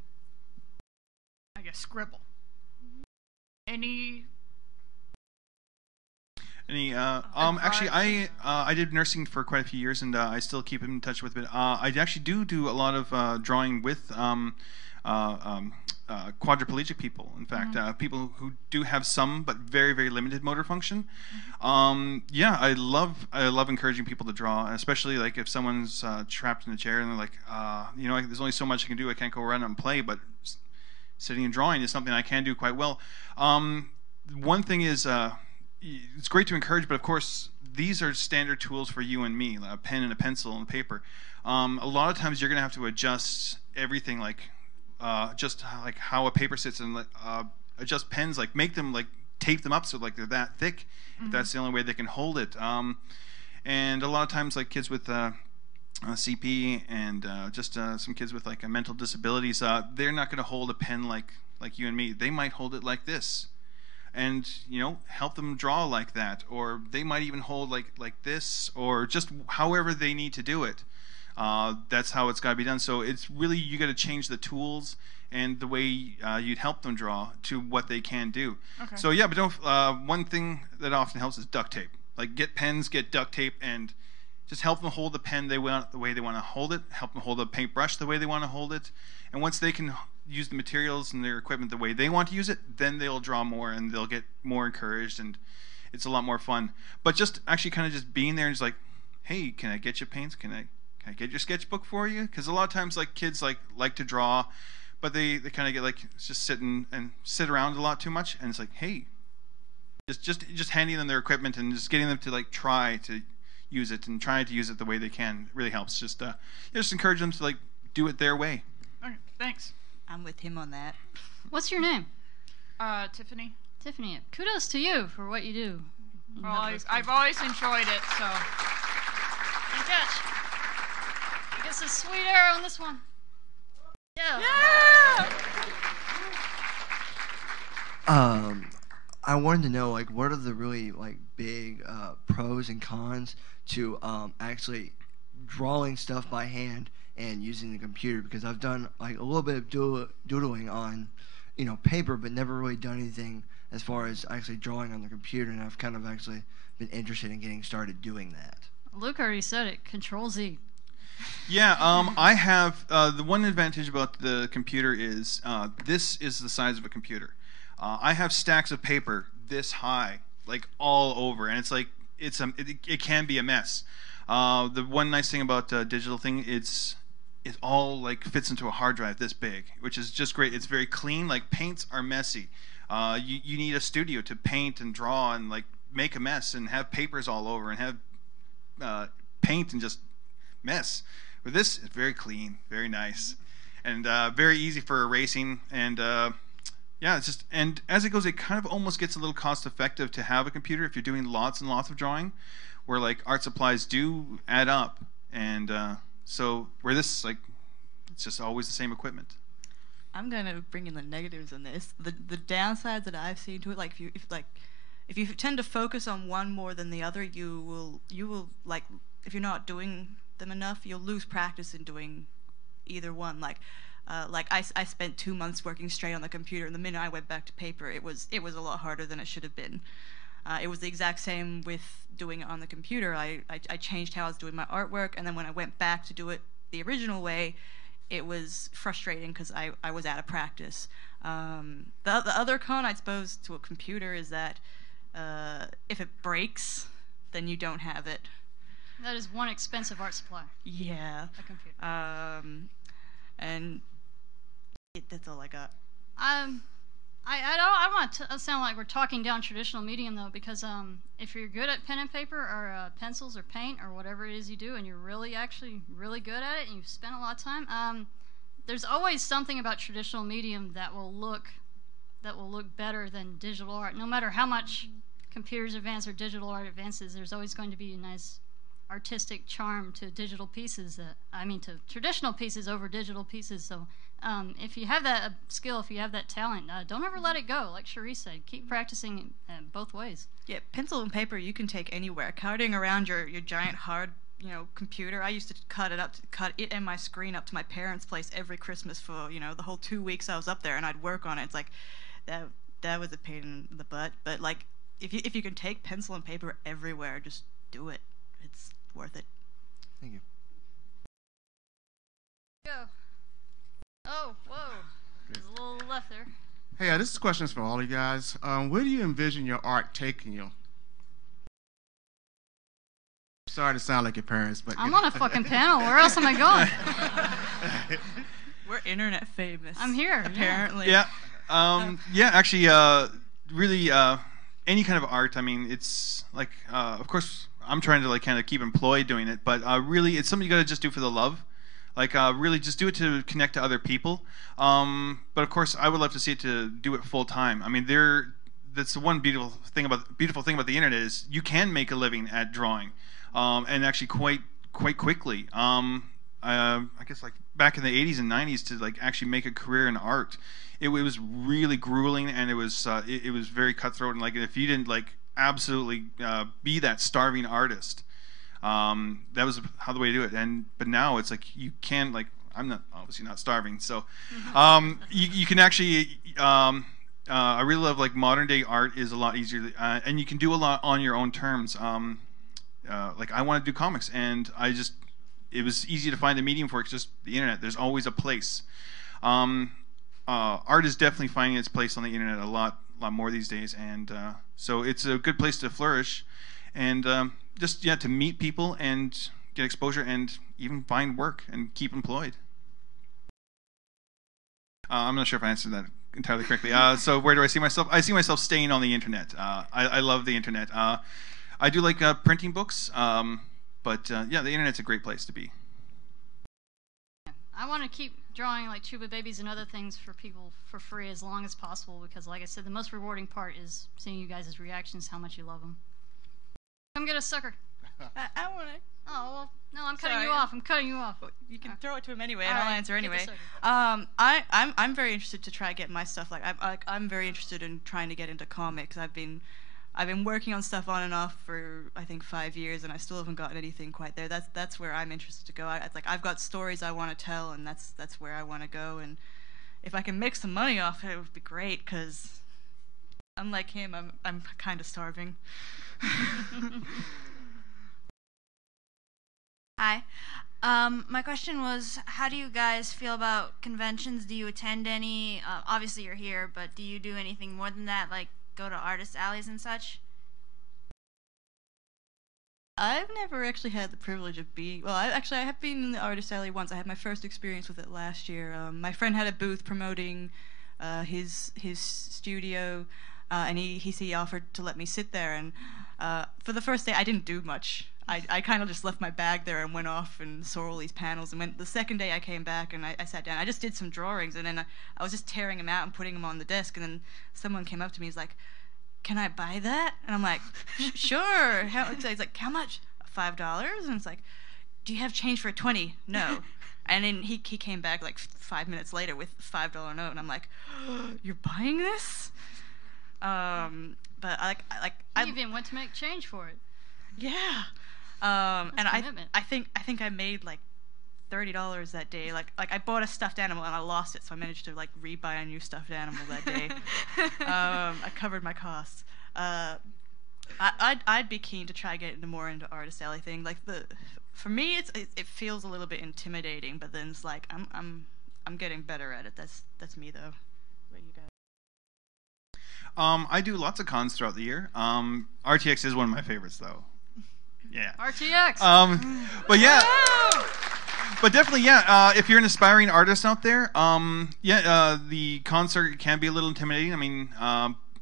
I guess, scribble. Any Actually, I did nursing for quite a few years, and I still keep in touch with it. I actually do a lot of drawing with quadriplegic people. In fact, people who do have some but very, very limited motor function. Yeah, I love encouraging people to draw, and especially like if someone's trapped in a chair and they're like, you know, there's only so much I can do. I can't go around and play, but sitting and drawing is something I can do quite well. One thing is, it's great to encourage, but of course, these are standard tools for you and me, like a pen and a pencil and paper. A lot of times you're going to have to adjust everything, like just like how a paper sits, and adjust pens, like make them, like tape them up so like they're that thick. If that's the only way they can hold it. And a lot of times, like kids with CP and just some kids with like mental disabilities, they're not going to hold a pen like you and me. They might hold it like this. and help them draw like that, or they might even hold like this, or just however they need to do it. That's how it's got to be done. So it's really, you got to change the tools and the way you'd help them draw to what they can do. Okay. So yeah, but don't. One thing that often helps is duct tape. Like, get pens, get duct tape, and just help them hold the pen the way they want to hold it. Help them hold a paintbrush the way they want to hold it. And once they can use the materials and their equipment the way they want to use it, then they'll draw more and they'll get more encouraged, and it's a lot more fun. But just actually kind of just being there and just like, hey, can I get you paints? Can I get your sketchbook for you? Because a lot of times, like, kids like to draw, but they kind of get like just sit around a lot too much, and it's like, hey, just handing them their equipment and just getting them to like try to use it and trying to use it the way they can really helps. Just encourage them to like do it their way. Okay, thanks. I'm with him on that. What's your name? Tiffany. Tiffany. Kudos to you for what you do. Well, I've always enjoyed it, so. Good catch. I guess a sweet arrow on this one. Yeah. I wanted to know, like, what are the really like big pros and cons to actually drawing stuff by hand and using the computer? Because I've done like a little bit of doodling on, paper, but never really done anything as far as actually drawing on the computer. And I've kind of actually been interested in getting started doing that. Luke already said it. Control Z. Yeah, I have the one advantage about the computer is this is the size of a computer. I have stacks of paper this high, like all over, and it's like it can be a mess. The one nice thing about digital thing, it all like fits into a hard drive this big, which is just great. It's very clean. Like, paints are messy. You need a studio to paint and draw and like make a mess and have papers all over and have paint and just mess. But this is very clean, very nice, and very easy for erasing. And yeah, it's just, and as it goes, it kind of almost gets a little cost effective to have a computer if you're doing lots and lots of drawing, where like art supplies do add up. And so where this, like, it's just always the same equipment. I'm gonna bring in the negatives on this. The downsides that I've seen to it, like if you tend to focus on one more than the other, you will like, if you're not doing them enough, you'll lose practice in doing either one. Like I spent 2 months working straight on the computer, and the minute I went back to paper, it was a lot harder than it should have been. It was the exact same with doing it on the computer. I changed how I was doing my artwork, and then when I went back to do it the original way, it was frustrating because I was out of practice. The other con, I suppose, to a computer is that if it breaks, then you don't have it. That is one expensive art supply. Yeah. A computer. And that's all I got. I don't want to sound like we're talking down traditional medium, though, because if you're good at pen and paper or pencils or paint or whatever it is you do, and you're actually really good at it, and you've spent a lot of time, there's always something about traditional medium that will look better than digital art. No matter how much computers advance or digital art advances, there's always going to be a nice artistic charm to digital pieces. To traditional pieces over digital pieces. So if you have that skill, if you have that talent, don't ever let it go. Like Cherie said, keep practicing both ways. Yeah, pencil and paper you can take anywhere. Carting around your giant hard computer. I used to cut it and my screen up to my parents' place every Christmas for the whole 2 weeks I was up there, and I'd work on it. It's like that was a pain in the butt. But like if you can take pencil and paper everywhere, just do it. It's worth it. Thank you. Go. Oh, whoa. There's a little left there. Hey, this question is for all of you guys. Where do you envision your art taking you? Sorry to sound like your parents, but I'm on a fucking panel. Where else am I going? We're internet famous. I'm here. Apparently. Yeah. Actually, really, any kind of art. I mean, it's like, of course, I'm trying to like kind of keep employed doing it, but really, it's something you got to just do for the love. Like, really, just do it to connect to other people. But of course, I would love to see it to do it full time. I mean, that's the one beautiful thing about the internet is you can make a living at drawing, and actually quite quickly. I guess like back in the 80s and 90s to like actually make a career in art, it was really grueling, and it was very cutthroat, and like if you didn't like absolutely be that starving artist, that was how the way to do it. But now it's like you can, like, I'm not obviously not starving, so you can actually I really love like modern day art is a lot easier, and you can do a lot on your own terms. Like I want to do comics, and it was easy to find a medium for it. It's just the internet. There's always a place. Art is definitely finding its place on the internet a lot more these days, and so it's a good place to flourish, and just to meet people and get exposure and even find work and keep employed. I'm not sure if I answered that entirely correctly. So where do I see myself? I see myself staying on the internet. I love the internet. I do like printing books, but yeah, the internet's a great place to be. I want to keep drawing like Chuba babies and other things for people for free as long as possible, because like I said, the most rewarding part is seeing you guys' reactions, how much you love them. Come get a sucker. I want to. Oh, well, no, I'm cutting you off. I'm cutting you off. You can throw it to him anyway, and I'll answer get the anyway. sucker. I'm very interested to try get my stuff. Like I'm very interested in trying to get into comics. I've been working on stuff on and off for I think 5 years, and I still haven't gotten anything quite there. That's where I'm interested to go. It's like I've got stories I want to tell, and that's where I want to go. And if I can make some money off it, it would be great. Because unlike him, I'm kind of starving. Hi. My question was, how do you guys feel about conventions? Do you attend any? Obviously you're here, but do you do anything more than that, like go to artist alleys and such? I've never actually had the privilege of being. Well, I have been in the artist alley once. I had my first experience with it last year. My friend had a booth promoting his studio, and he offered to let me sit there. And for the first day, I didn't do much. I kind of just left my bag there and went off and saw all these panels. And the second day I came back and I sat down, I just did some drawings, and then I was just tearing them out and putting them on the desk. And then someone came up to me, he's like, "Can I buy that?" And I'm like, "Sure." He's like, "How much?" $5. And it's like, "Do you have change for 20? No." And then he came back like 5 minutes later with a $5 note, and I'm like, "You're buying this?" But I even went to make change for it. Yeah. That's and commitment. I think I made like $30 that day. Like I bought a stuffed animal and I lost it, so I managed to like rebuy a new stuffed animal that day. I covered my costs. I'd be keen to try getting more into artist alley thing. Like for me, it feels a little bit intimidating, but then it's like I'm getting better at it. That's me though. What do you guys? I do lots of cons throughout the year. RTX is one of my favorites, though. Yeah. RTX. But yeah. But definitely, yeah. If you're an aspiring artist out there, the concert can be a little intimidating. I mean,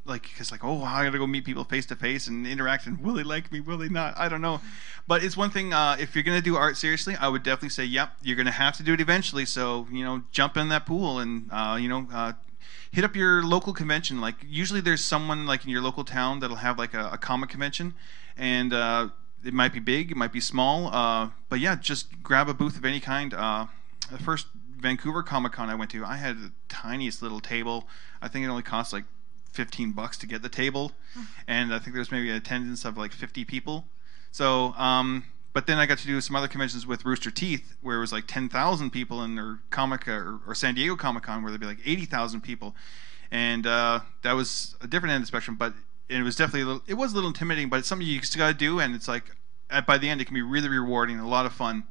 it's like, oh, I gotta go meet people face to face and interact, and will they like me? Will they not? I don't know. But it's one thing. If you're gonna do art seriously, I would definitely say, yep, you're gonna have to do it eventually. So jump in that pool and hit up your local convention. Like usually there's someone like in your local town that'll have like a comic convention, and it might be big, it might be small, but yeah, just grab a booth of any kind. The first Vancouver Comic Con I went to, I had the tiniest little table. I think it only cost like $15 to get the table, and I think there was maybe an attendance of like 50 people. So, but then I got to do some other conventions with Rooster Teeth, where it was like 10,000 people, in their comic or San Diego Comic Con, where there'd be like 80,000 people, and that was a different end of the spectrum. But it was definitely a little intimidating, but it's something you still got to do, and it's like by the end it can be really rewarding, a lot of fun.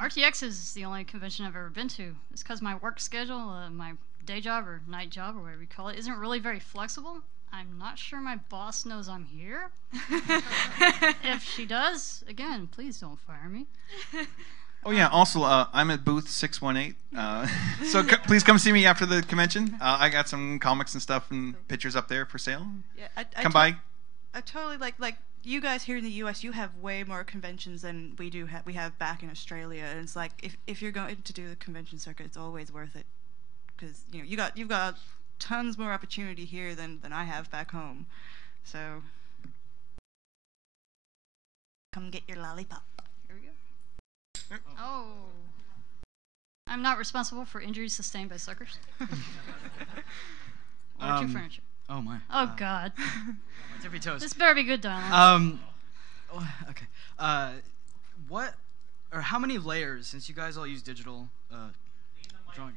RTX is the only convention I've ever been to. It's because my work schedule, my day job or night job or whatever you call it, isn't really very flexible. I'm not sure my boss knows I'm here. If she does, again, please don't fire me. Oh yeah, also I'm at booth 618, so please come see me after the convention. I got some comics and stuff and pictures up there for sale. Yeah, come by. I totally like you guys here in the U.S. You have way more conventions than we have back in Australia, and it's like if you're going to do the convention circuit, it's always worth it, because you've got tons more opportunity here than I have back home, so. Come get your lollipop. Here we go. Oh. I'm not responsible for injuries sustained by suckers. Or two furniture. Oh my. Oh God. Tippy toes. This better be good dialogue. Okay. What or how many layers? Since you guys all use digital drawing.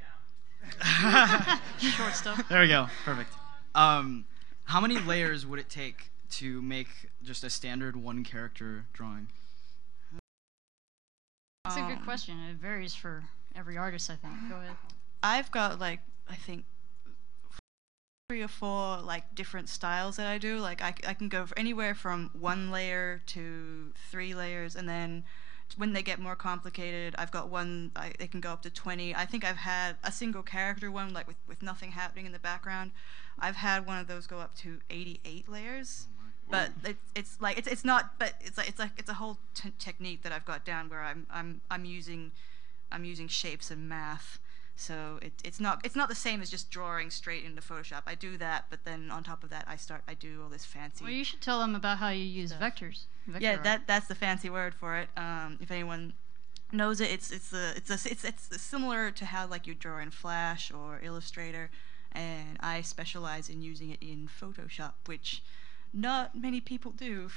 Short stuff. There we go. Perfect. How many layers would it take to make just a standard one character drawing? That's a good question. It varies for every artist, I think. Go ahead. I've got like I think 3 or 4 like different styles that I do. Like I can go for anywhere from 1 layer to 3 layers, and then when they get more complicated, I've got one. They can go up to 20. I think I've had a single character one, like with nothing happening in the background. I've had one of those go up to 88 layers. But it's not. But it's a whole technique that I've got down where I'm using shapes and math. So it's not the same as just drawing straight into Photoshop. I do that, but then on top of that, I do all this fancy. Well, you should tell them about how you use vectors. Yeah, that's the fancy word for it. If anyone knows it, it's similar to how like you draw in Flash or Illustrator, and I specialize in using it in Photoshop, which not many people do.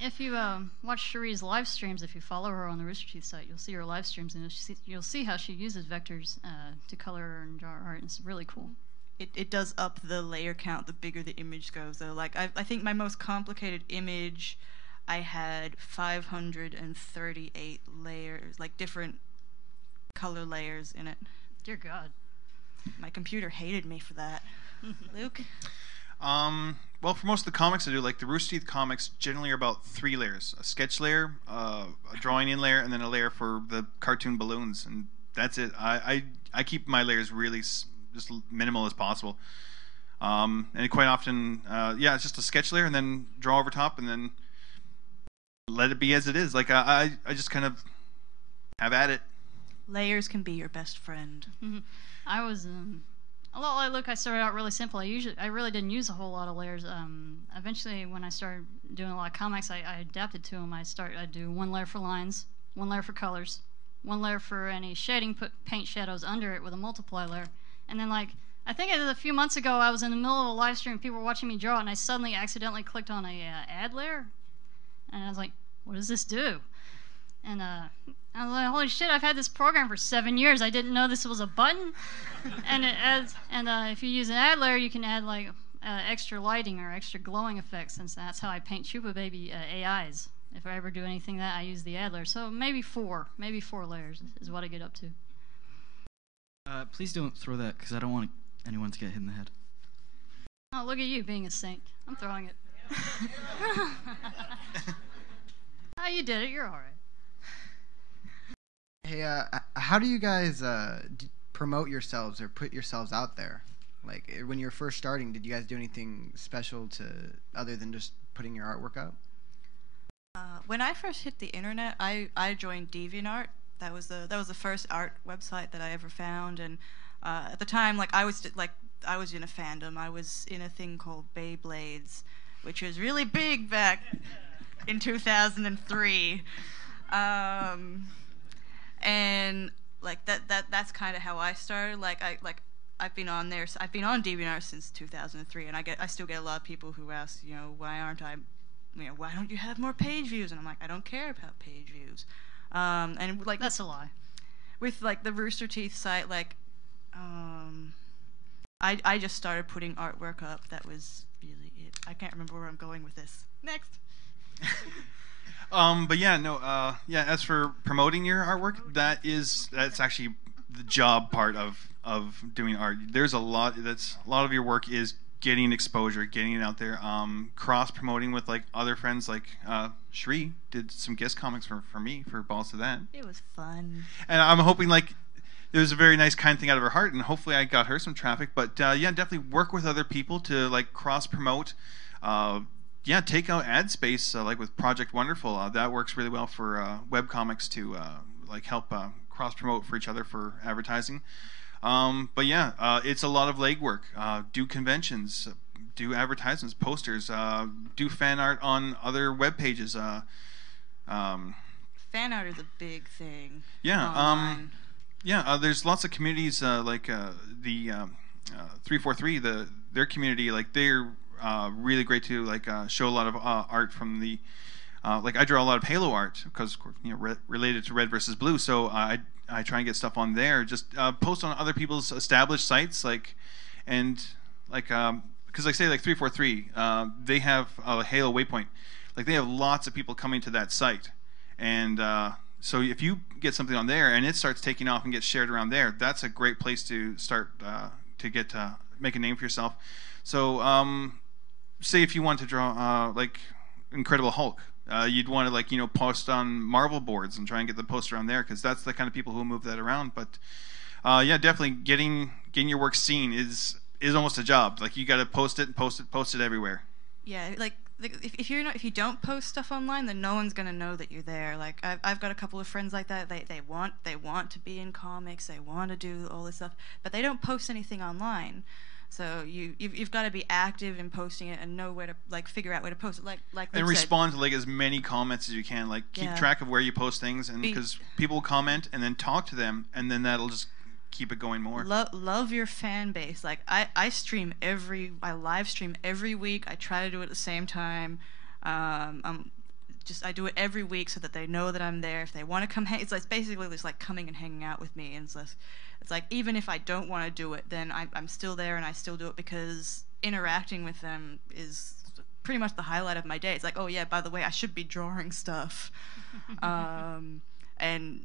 If you watch Cherie's live streams, if you follow her on the Rooster Teeth site, you'll see her live streams, and you'll see how she uses vectors to color and draw art. It's really cool. It does up the layer count the bigger the image goes, though. Like I think my most complicated image, I had 538 layers, like different color layers in it. Dear God. My computer hated me for that. Luke? Well, for most of the comics I do, like the Rooster Teeth comics, generally are about 3 layers: a sketch layer, a drawing in layer, and then a layer for the cartoon balloons, and that's it. I keep my layers really just minimal as possible, and quite often, it's just a sketch layer, and then draw over top, and then let it be as it is. Like I just kind of have at it. Layers can be your best friend. I was a lot like Luke. I started out really simple. I really didn't use a whole lot of layers. Eventually, when I started doing a lot of comics, I adapted to them. I do 1 layer for lines, 1 layer for colors, 1 layer for any shading. Put paint shadows under it with a multiply layer, and then I think it was a few months ago. I was in the middle of a live stream. People were watching me draw, and I suddenly accidentally clicked on a add layer, and I was like, "What does this do?" And I was like, "Holy shit! I've had this program for 7 years. I didn't know this was a button." And it adds, if you use an add layer, you can add like extra lighting or extra glowing effects. Since that's how I paint Chupa Baby AIs. If I ever do anything that, I use the add layer. So maybe 4 layers is what I get up to. Please don't throw that, because I don't want anyone to get hit in the head. Oh, look at you being a saint. I'm throwing it. Oh, you did it. You're all right. Hey, how do you guys promote yourselves or put yourselves out there? Like, when you were first starting, did you guys do anything special other than just putting your artwork up? When I first hit the internet, I joined DeviantArt. That was the first art website that I ever found, and at the time, I was in a fandom. I was in a thing called Beyblades, which was really big back in 2003. And that's kind of how I started. I've been on there. I've been on DeviantArt since 2003, and I still get a lot of people who ask, why don't you have more page views? And I'm like, I don't care about page views. And that's a lie. With the Rooster Teeth site, I just started putting artwork up. That was really it. I can't remember where I'm going with this. Next. As for promoting your artwork, that's actually the job part of doing art. There's a lot of your work is getting exposure, getting it out there, cross promoting with other friends. Shree did some guest comics for me for Balls to That. It was fun. And I'm hoping it was a very nice, kind thing out of her heart, and hopefully I got her some traffic. But definitely work with other people to cross promote. Take out ad space with Project Wonderful. That works really well for webcomics to help cross promote for each other for advertising. It's a lot of legwork. Do conventions, do advertisements, posters, do fan art on other web pages. Fan art is a big thing. Yeah. Online. There's lots of communities like the 343. Their community, like they're really great to like show a lot of art from the. Like I draw a lot of Halo art because related to Red versus Blue. So I try and get stuff on there. Just post on other people's established sites, like and like because like say like 343, they have a Halo waypoint. Like they have lots of people coming to that site, and so if you get something on there and it starts taking off and gets shared around there, that's a great place to start to get make a name for yourself. So say if you want to draw like Incredible Hulk. You'd want to like post on Marvel boards and try and get the poster on there because that's the kind of people who move that around. But yeah, definitely getting your work seen is almost a job. Like you got to post it everywhere. Yeah, like if you don't post stuff online, then no one's gonna know that you're there. Like I've got a couple of friends like that. They want to be in comics. They want to do all this stuff, but they don't post anything online. So you've got to be active in posting it and know where to like figure out where to post it. Like and Luke respond to like as many comments as you can. Like keep track of where you post things, and because people will comment and then talk to them, and then that'll just keep it going more. Love your fan base. Like I live stream every week. I try to do it at the same time. I do it every week so that they know that I'm there. If they want to come hang, it's basically just like coming and hanging out with me. And it's like even if I don't want to do it, then I'm still there and I still do it because interacting with them is pretty much the highlight of my day. It's like, oh yeah, by the way, I should be drawing stuff. And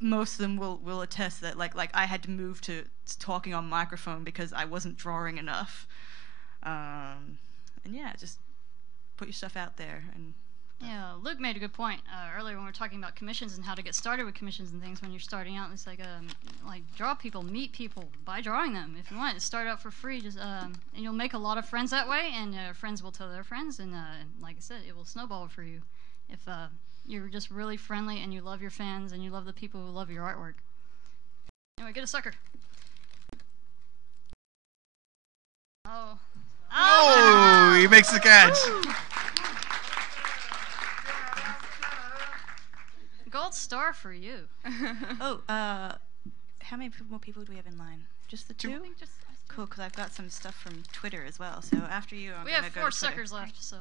most of them will attest that like I had to move to talking on microphone because I wasn't drawing enough. And yeah, just put your stuff out there. And yeah, Luke made a good point earlier when we were talking about commissions and how to get started with commissions and things when you're starting out. It's like draw people, meet people by drawing them. If you want to start out for free, just and you'll make a lot of friends that way, and friends will tell their friends, and like I said, it will snowball for you if you're just really friendly and you love your fans and you love the people who love your artwork. Anyway, get a sucker. Oh, he makes the catch. Gold star for you. How many more people do we have in line? Just the two? Cool, because I've got some stuff from Twitter as well. So after you, I'm we gonna have go 4 to Twitter. suckers left, so.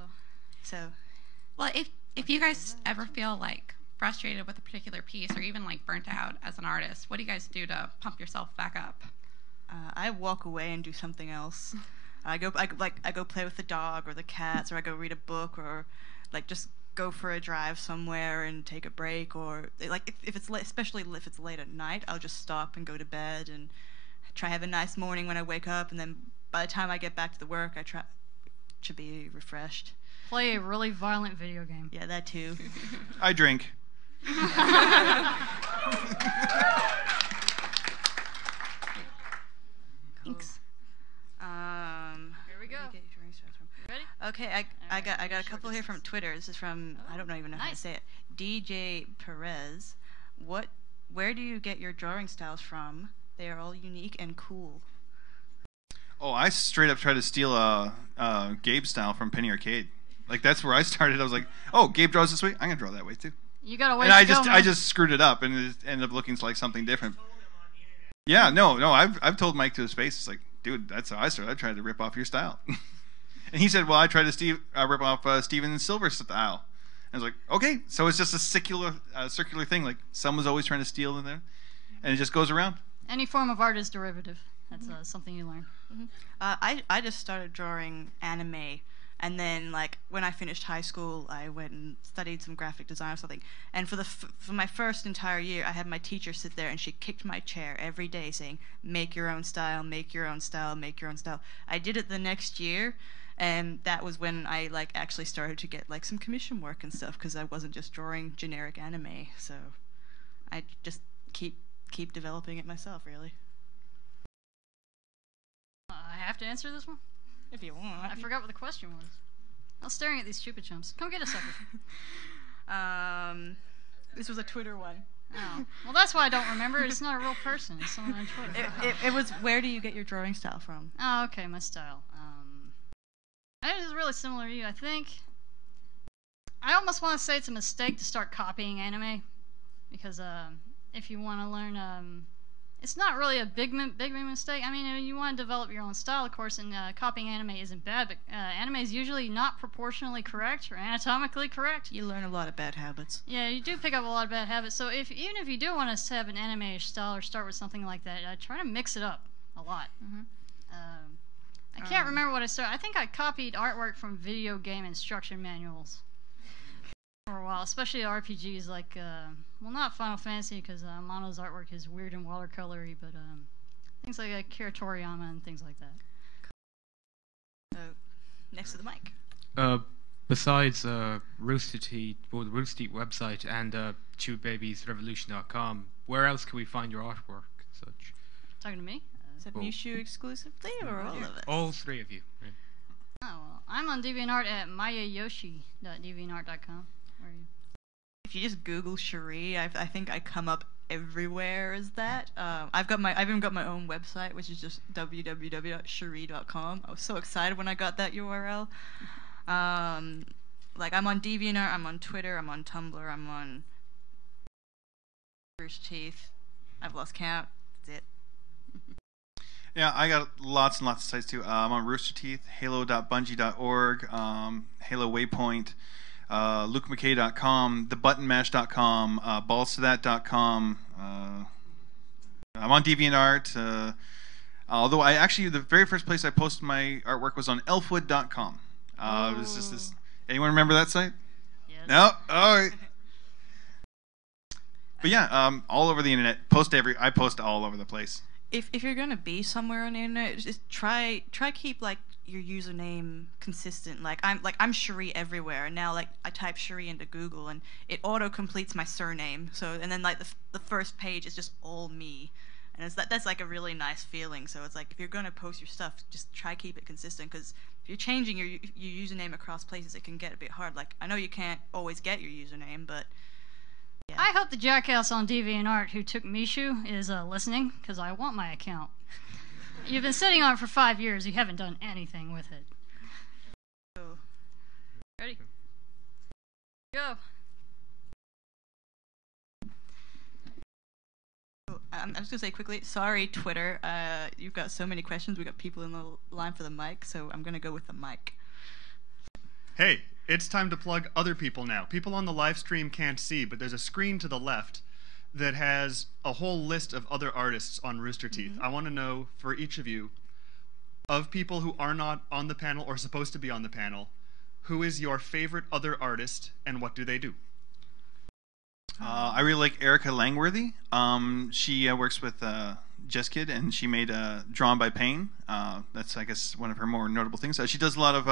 Well, if you guys ever feel like frustrated with a particular piece or even like burnt out as an artist, what do you guys do to pump yourself back up? I walk away and do something else. I go play with the dog or the cats, or I go read a book, or like just go for a drive somewhere and take a break, or like if it's late, especially if it's late at night, I'll just stop and go to bed and try to have a nice morning when I wake up, and then by the time I get back to the work, I should be refreshed. Play a really violent video game. Yeah, that too. I drink. Thanks. Here we go. Ready? Okay, I got a couple here from Twitter. This is from I don't even know how to say it. DJ Perez. Where do you get your drawing styles from? They are all unique and cool. Oh, I straight up tried to steal a Gabe style from Penny Arcade. Like that's where I started. I was like, oh, Gabe draws this way. I'm gonna draw that way too. You got a way and to go, I just screwed it up, and it ended up looking like something different. Yeah, no. I've told Mike to his face. It's like, dude, that's how I started. I tried to rip off your style, and he said, well, I tried to rip off Steven Silver's style. And I was like, okay, so it's just a circular thing. Like someone's always trying to steal in there, and it just goes around. Any form of art is derivative. That's something you learn. Mm-hmm. I just started drawing anime. And then, like, when I finished high school, I went and studied some graphic design or something. And for my first entire year, I had my teacher sit there, and she kicked my chair every day saying, make your own style, make your own style, make your own style. I did it the next year, and that was when I, like, actually started to get, like, some commission work and stuff, because I wasn't just drawing generic anime. So I just keep developing it myself, really. I have to answer this one? If you want. I forgot what the question was. I was staring at these stupid chumps. Come get a sucker. This was a Twitter one. Oh. Well, that's why I don't remember. It's not a real person. It's someone on Twitter. It was, where do you get your drawing style from? Oh, okay, my style. It is really similar to you, I think. I almost want to say it's a mistake to start copying anime, because if you want to learn, it's not really a big mistake. I mean, you want to develop your own style, of course, and copying anime isn't bad, but anime is usually not proportionally correct or anatomically correct. You learn a lot of bad habits. Yeah, you do pick up a lot of bad habits. So even if you do want to have an anime style or start with something like that, try to mix it up a lot. I can't remember what I started. I think I copied artwork from video game instruction manuals for a while, especially RPGs like, well, not Final Fantasy, because Mono's artwork is weird and watercolory, but things like Akira Toriyama and things like that. Next to the mic. Besides Rooster Teeth, or the Rooster Teeth website, and TubeBabiesRevolution.com, where else can we find your artwork and such? Talking to me? Is that Mishu exclusively, or all of us? All three of you. Right. Oh, well, I'm on DeviantArt at mayayoshi.deviantart.com. Where are you? If you just Google Cherie, I think I come up everywhere as that. I've even got my own website, which is just www.cherie.com. I was so excited when I got that URL. Like, I'm on DeviantArt, I'm on Twitter, I'm on Tumblr, I'm on Rooster Teeth. I've lost count. That's it. Yeah, I got lots and lots of sites too. I'm on Rooster Teeth, halo.bungie.org, Halo Waypoint, LukeMckay.com, thebuttonmash.com, ballstothat.com. I'm on DeviantArt. Although the very first place I posted my artwork was on elfwood.com. It was just this. Anyone remember that site? Yes. No? All right. But yeah, all over the internet. I post all over the place. If you're gonna be somewhere on the internet, just try keep like your username consistent. I'm Cherie everywhere, and now like I type Cherie into Google and it auto completes my surname. So and then like the first page is just all me, and that's like a really nice feeling. So it's like if you're gonna post your stuff, just try keep it consistent, because if you're changing your username across places, it can get a bit hard. Like I know you can't always get your username, but yeah. I hope the jackass on DeviantArt who took Mishu is listening, because I want my account. You've been sitting on it for 5 years. You haven't done anything with it. Ready? Go. I'm just gonna say quickly, sorry Twitter, you've got so many questions. We got people in the line for the mic, so I'm gonna go with the mic. Hey, it's time to plug other people now. People on the live stream can't see, but there's a screen to the left that has a whole list of other artists on Rooster Teeth. I want to know, for each of you, of people who are not on the panel or supposed to be on the panel, who is your favorite other artist and what do they do? I really like Erica Langworthy. She works with Just Kid, and she made Drawn by Pain. That's, I guess, one of her more notable things. She does a lot of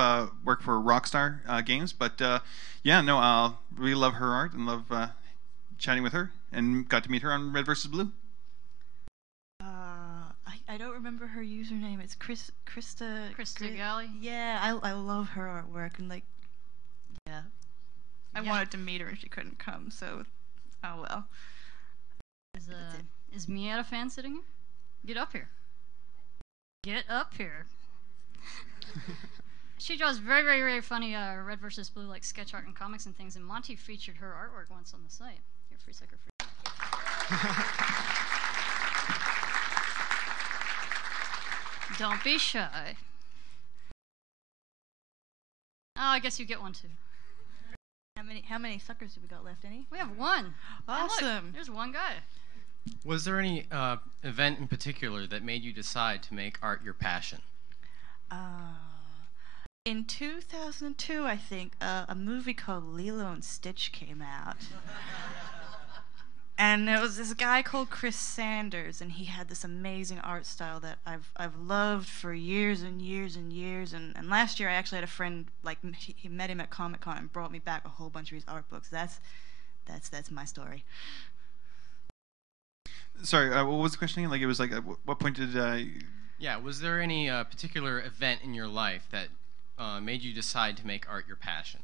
work for Rockstar Games, but I really love her art and love chatting with her, and got to meet her on Red vs. Blue. I don't remember her username. It's Krista Gali. Yeah, I love her artwork, and I wanted to meet her and she couldn't come, so oh well. Is Mietta fan sitting here? Get up here. Get up here. She draws very, very, very funny Red vs. Blue like sketch art and comics and things, and Monty featured her artwork once on the site. Here, free sucker, free. Don't be shy. Oh, I guess you get one too. How many suckers have we got left? Any? We have one. Awesome. Look, there's one guy. Was there any event in particular that made you decide to make art your passion? In 2002, I think, a movie called Lilo and Stitch came out. And there was this guy called Chris Sanders, and he had this amazing art style that I've loved for years and years and years. And last year, I actually had a friend, like, he met him at Comic-Con and brought me back a whole bunch of his art books. That's my story. Sorry, what was the question again? Like, it was like, at what point did Yeah, was there any particular event in your life that made you decide to make art your passion?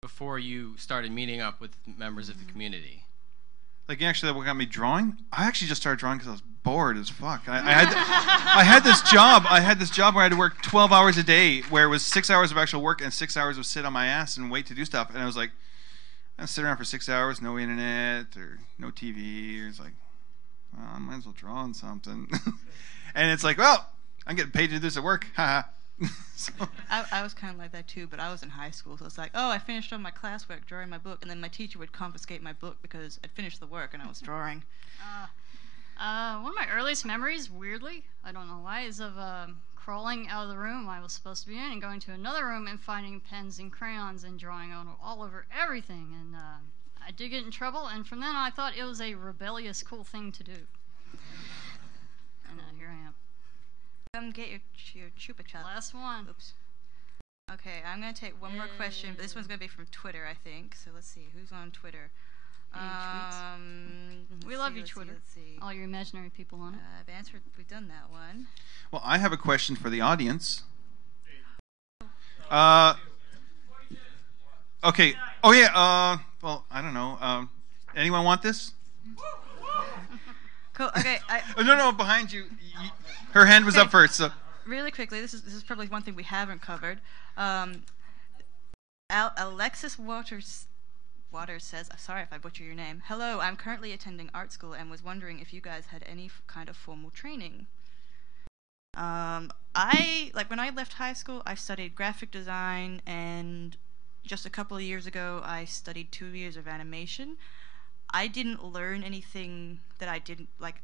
Before you started meeting up with members of the community? Like actually, what got me drawing? I actually just started drawing because I was bored as fuck. I had this job. I had this job where I had to work 12 hours a day, where it was 6 hours of actual work and 6 hours of sit on my ass and wait to do stuff. And I was like, I sit around for 6 hours, no internet or no TV. Or it's like, well, I might as well draw on something. And it's like, well, I'm getting paid to do this at work. Haha. So, I was kind of like that too, but I was in high school, so it's like, oh, I finished all my classwork drawing my book, and then my teacher would confiscate my book because I'd finished the work and I was drawing. One of my earliest memories, weirdly, I don't know why, is of crawling out of the room I was supposed to be in and going to another room and finding pens and crayons and drawing all over everything. And I did get in trouble, and from then on I thought it was a rebellious, cool thing to do. And here I am. Come get your chupa chup. Last one. Oops. Okay, I'm going to take one more question, but this one's going to be from Twitter, I think. So let's see, who's on Twitter? We love you, Twitter. All your imaginary people on it. We've done that one. well, I have a question for the audience. Okay. Oh yeah. Well, I don't know. Anyone want this? Cool. Okay. No, behind you. Her hand was up first. So. Really quickly, this is probably one thing we haven't covered. Alexis Waters says, sorry if I butcher your name. Hello, I'm currently attending art school and was wondering if you guys had any kind of formal training. When I left high school, I studied graphic design, and just a couple of years ago, I studied 2 years of animation. I didn't learn anything that I didn't like.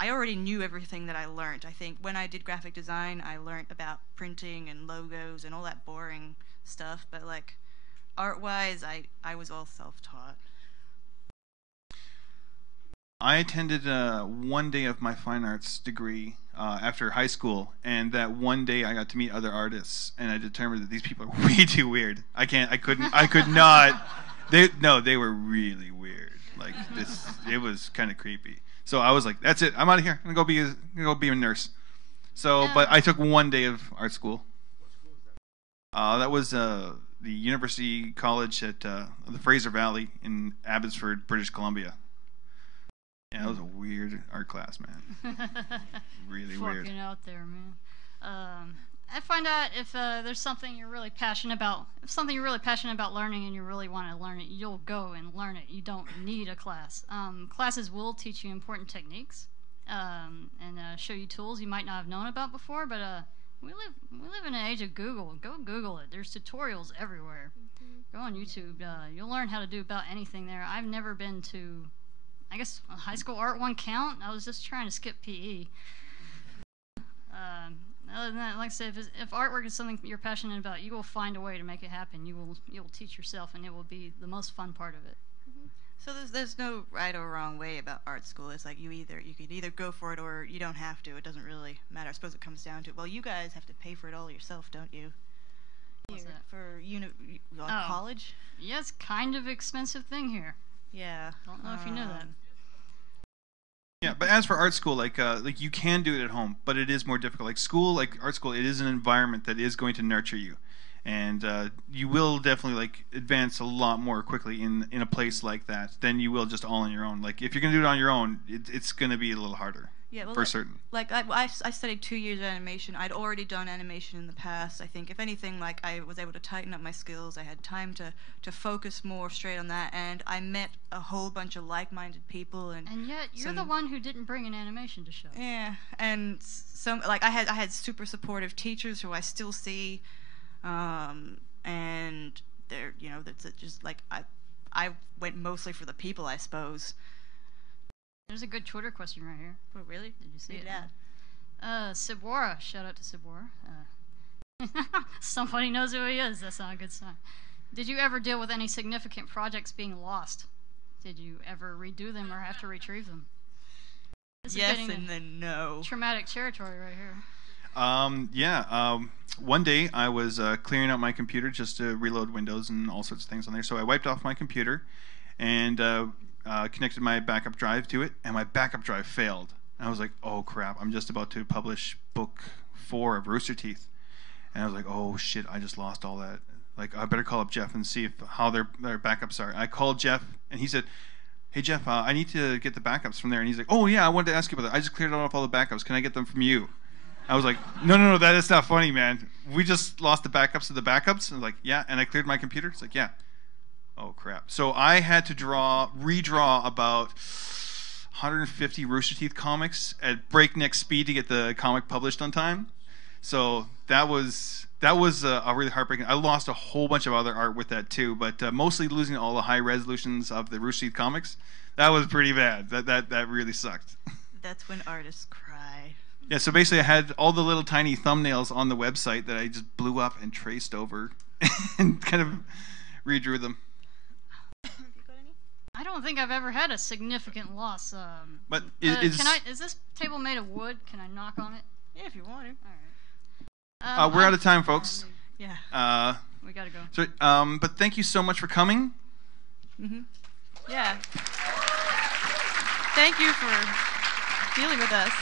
I already knew everything that I learned. I think when I did graphic design, I learned about printing and logos and all that boring stuff. But like art-wise, I was all self-taught. I attended one day of my fine arts degree after high school, and that one day I got to meet other artists, and I determined that these people are way too weird. I could not. They were really weird. Like this, it was kind of creepy. So I was like, "That's it. I'm out of here. I'm gonna go be a nurse." So, but I took one day of art school. That was the University College at the Fraser Valley in Abbotsford, British Columbia. Yeah, it was a weird art class, man. Really weird. Fucking out there, man. I find out if there's something you're really passionate about. If something you're really passionate about learning and you really want to learn it, you'll go and learn it. You don't need a class. Classes will teach you important techniques and show you tools you might not have known about before. But we live in an age of Google. Go Google it. There's tutorials everywhere. Go on YouTube. You'll learn how to do about anything there. I've never been to, I guess, a high school art one count. I was just trying to skip PE. Other than that, like I said, if artwork is something you're passionate about, you will find a way to make it happen. You will teach yourself, and it will be the most fun part of it. So there's no right or wrong way about art school. It's like you could either go for it or you don't have to. It doesn't really matter. I suppose it comes down to, well, you guys have to pay for it all yourself, don't you? What's that? For college? Yeah, it's kind of expensive thing here. Yeah. Don't know if you knew that. Yeah, but as for art school, like you can do it at home, but it is more difficult. Like school, like art school, it is an environment that is going to nurture you, and you will definitely like advance a lot more quickly in a place like that than you will just all on your own. Like if you're gonna do it on your own, it's gonna be a little harder. Yeah, well, for certain. Like I studied 2 years of animation. I'd already done animation in the past. I think if anything, like I was able to tighten up my skills. I had time to focus more straight on that, and I met a whole bunch of like-minded people. And yet you're the one who didn't bring an animation to show. Yeah, and some like I had super supportive teachers who I still see, and they're that's just like I went mostly for the people, I suppose. There's a good Twitter question right here. Oh, really? Did you see Read it? Sibwara. Shout out to Sibwara. Somebody knows who he is. That's not a good sign. Did you ever deal with any significant projects being lost? Did you ever redo them or have to retrieve them? This yes and then no. Traumatic territory right here. One day I was clearing out my computer just to reload Windows and all sorts of things on there. So I wiped off my computer and connected my backup drive to it, and my backup drive failed. And I was like, oh crap, I'm just about to publish book 4 of Rooster Teeth. And I was like, oh shit, I just lost all that. Like, I better call up Jeff and see how their backups are. I called Jeff, and he said, hey Jeff, I need to get the backups from there. And he's like, oh yeah, I wanted to ask you about that. I just cleared off all the backups. Can I get them from you? I was like, no, that is not funny, man. We just lost the backups of the backups. And I was like, yeah, and I cleared my computer. It's like, yeah. Oh crap. So I had to redraw about 150 Rooster Teeth comics at breakneck speed to get the comic published on time. So that was a really heartbreaking. I lost a whole bunch of other art with that too, but mostly losing all the high resolutions of the Rooster Teeth comics. That was pretty bad. That really sucked. That's when artists cry. Yeah, so basically I had all the little tiny thumbnails on the website that I just blew up and traced over and kind of redrew them. I don't think I've ever had a significant loss. But is this table made of wood? Can I knock on it? Yeah, if you want to. All right. We're out of time, folks. Yeah. We gotta go. So, but thank you so much for coming. Yeah. Thank you for dealing with us.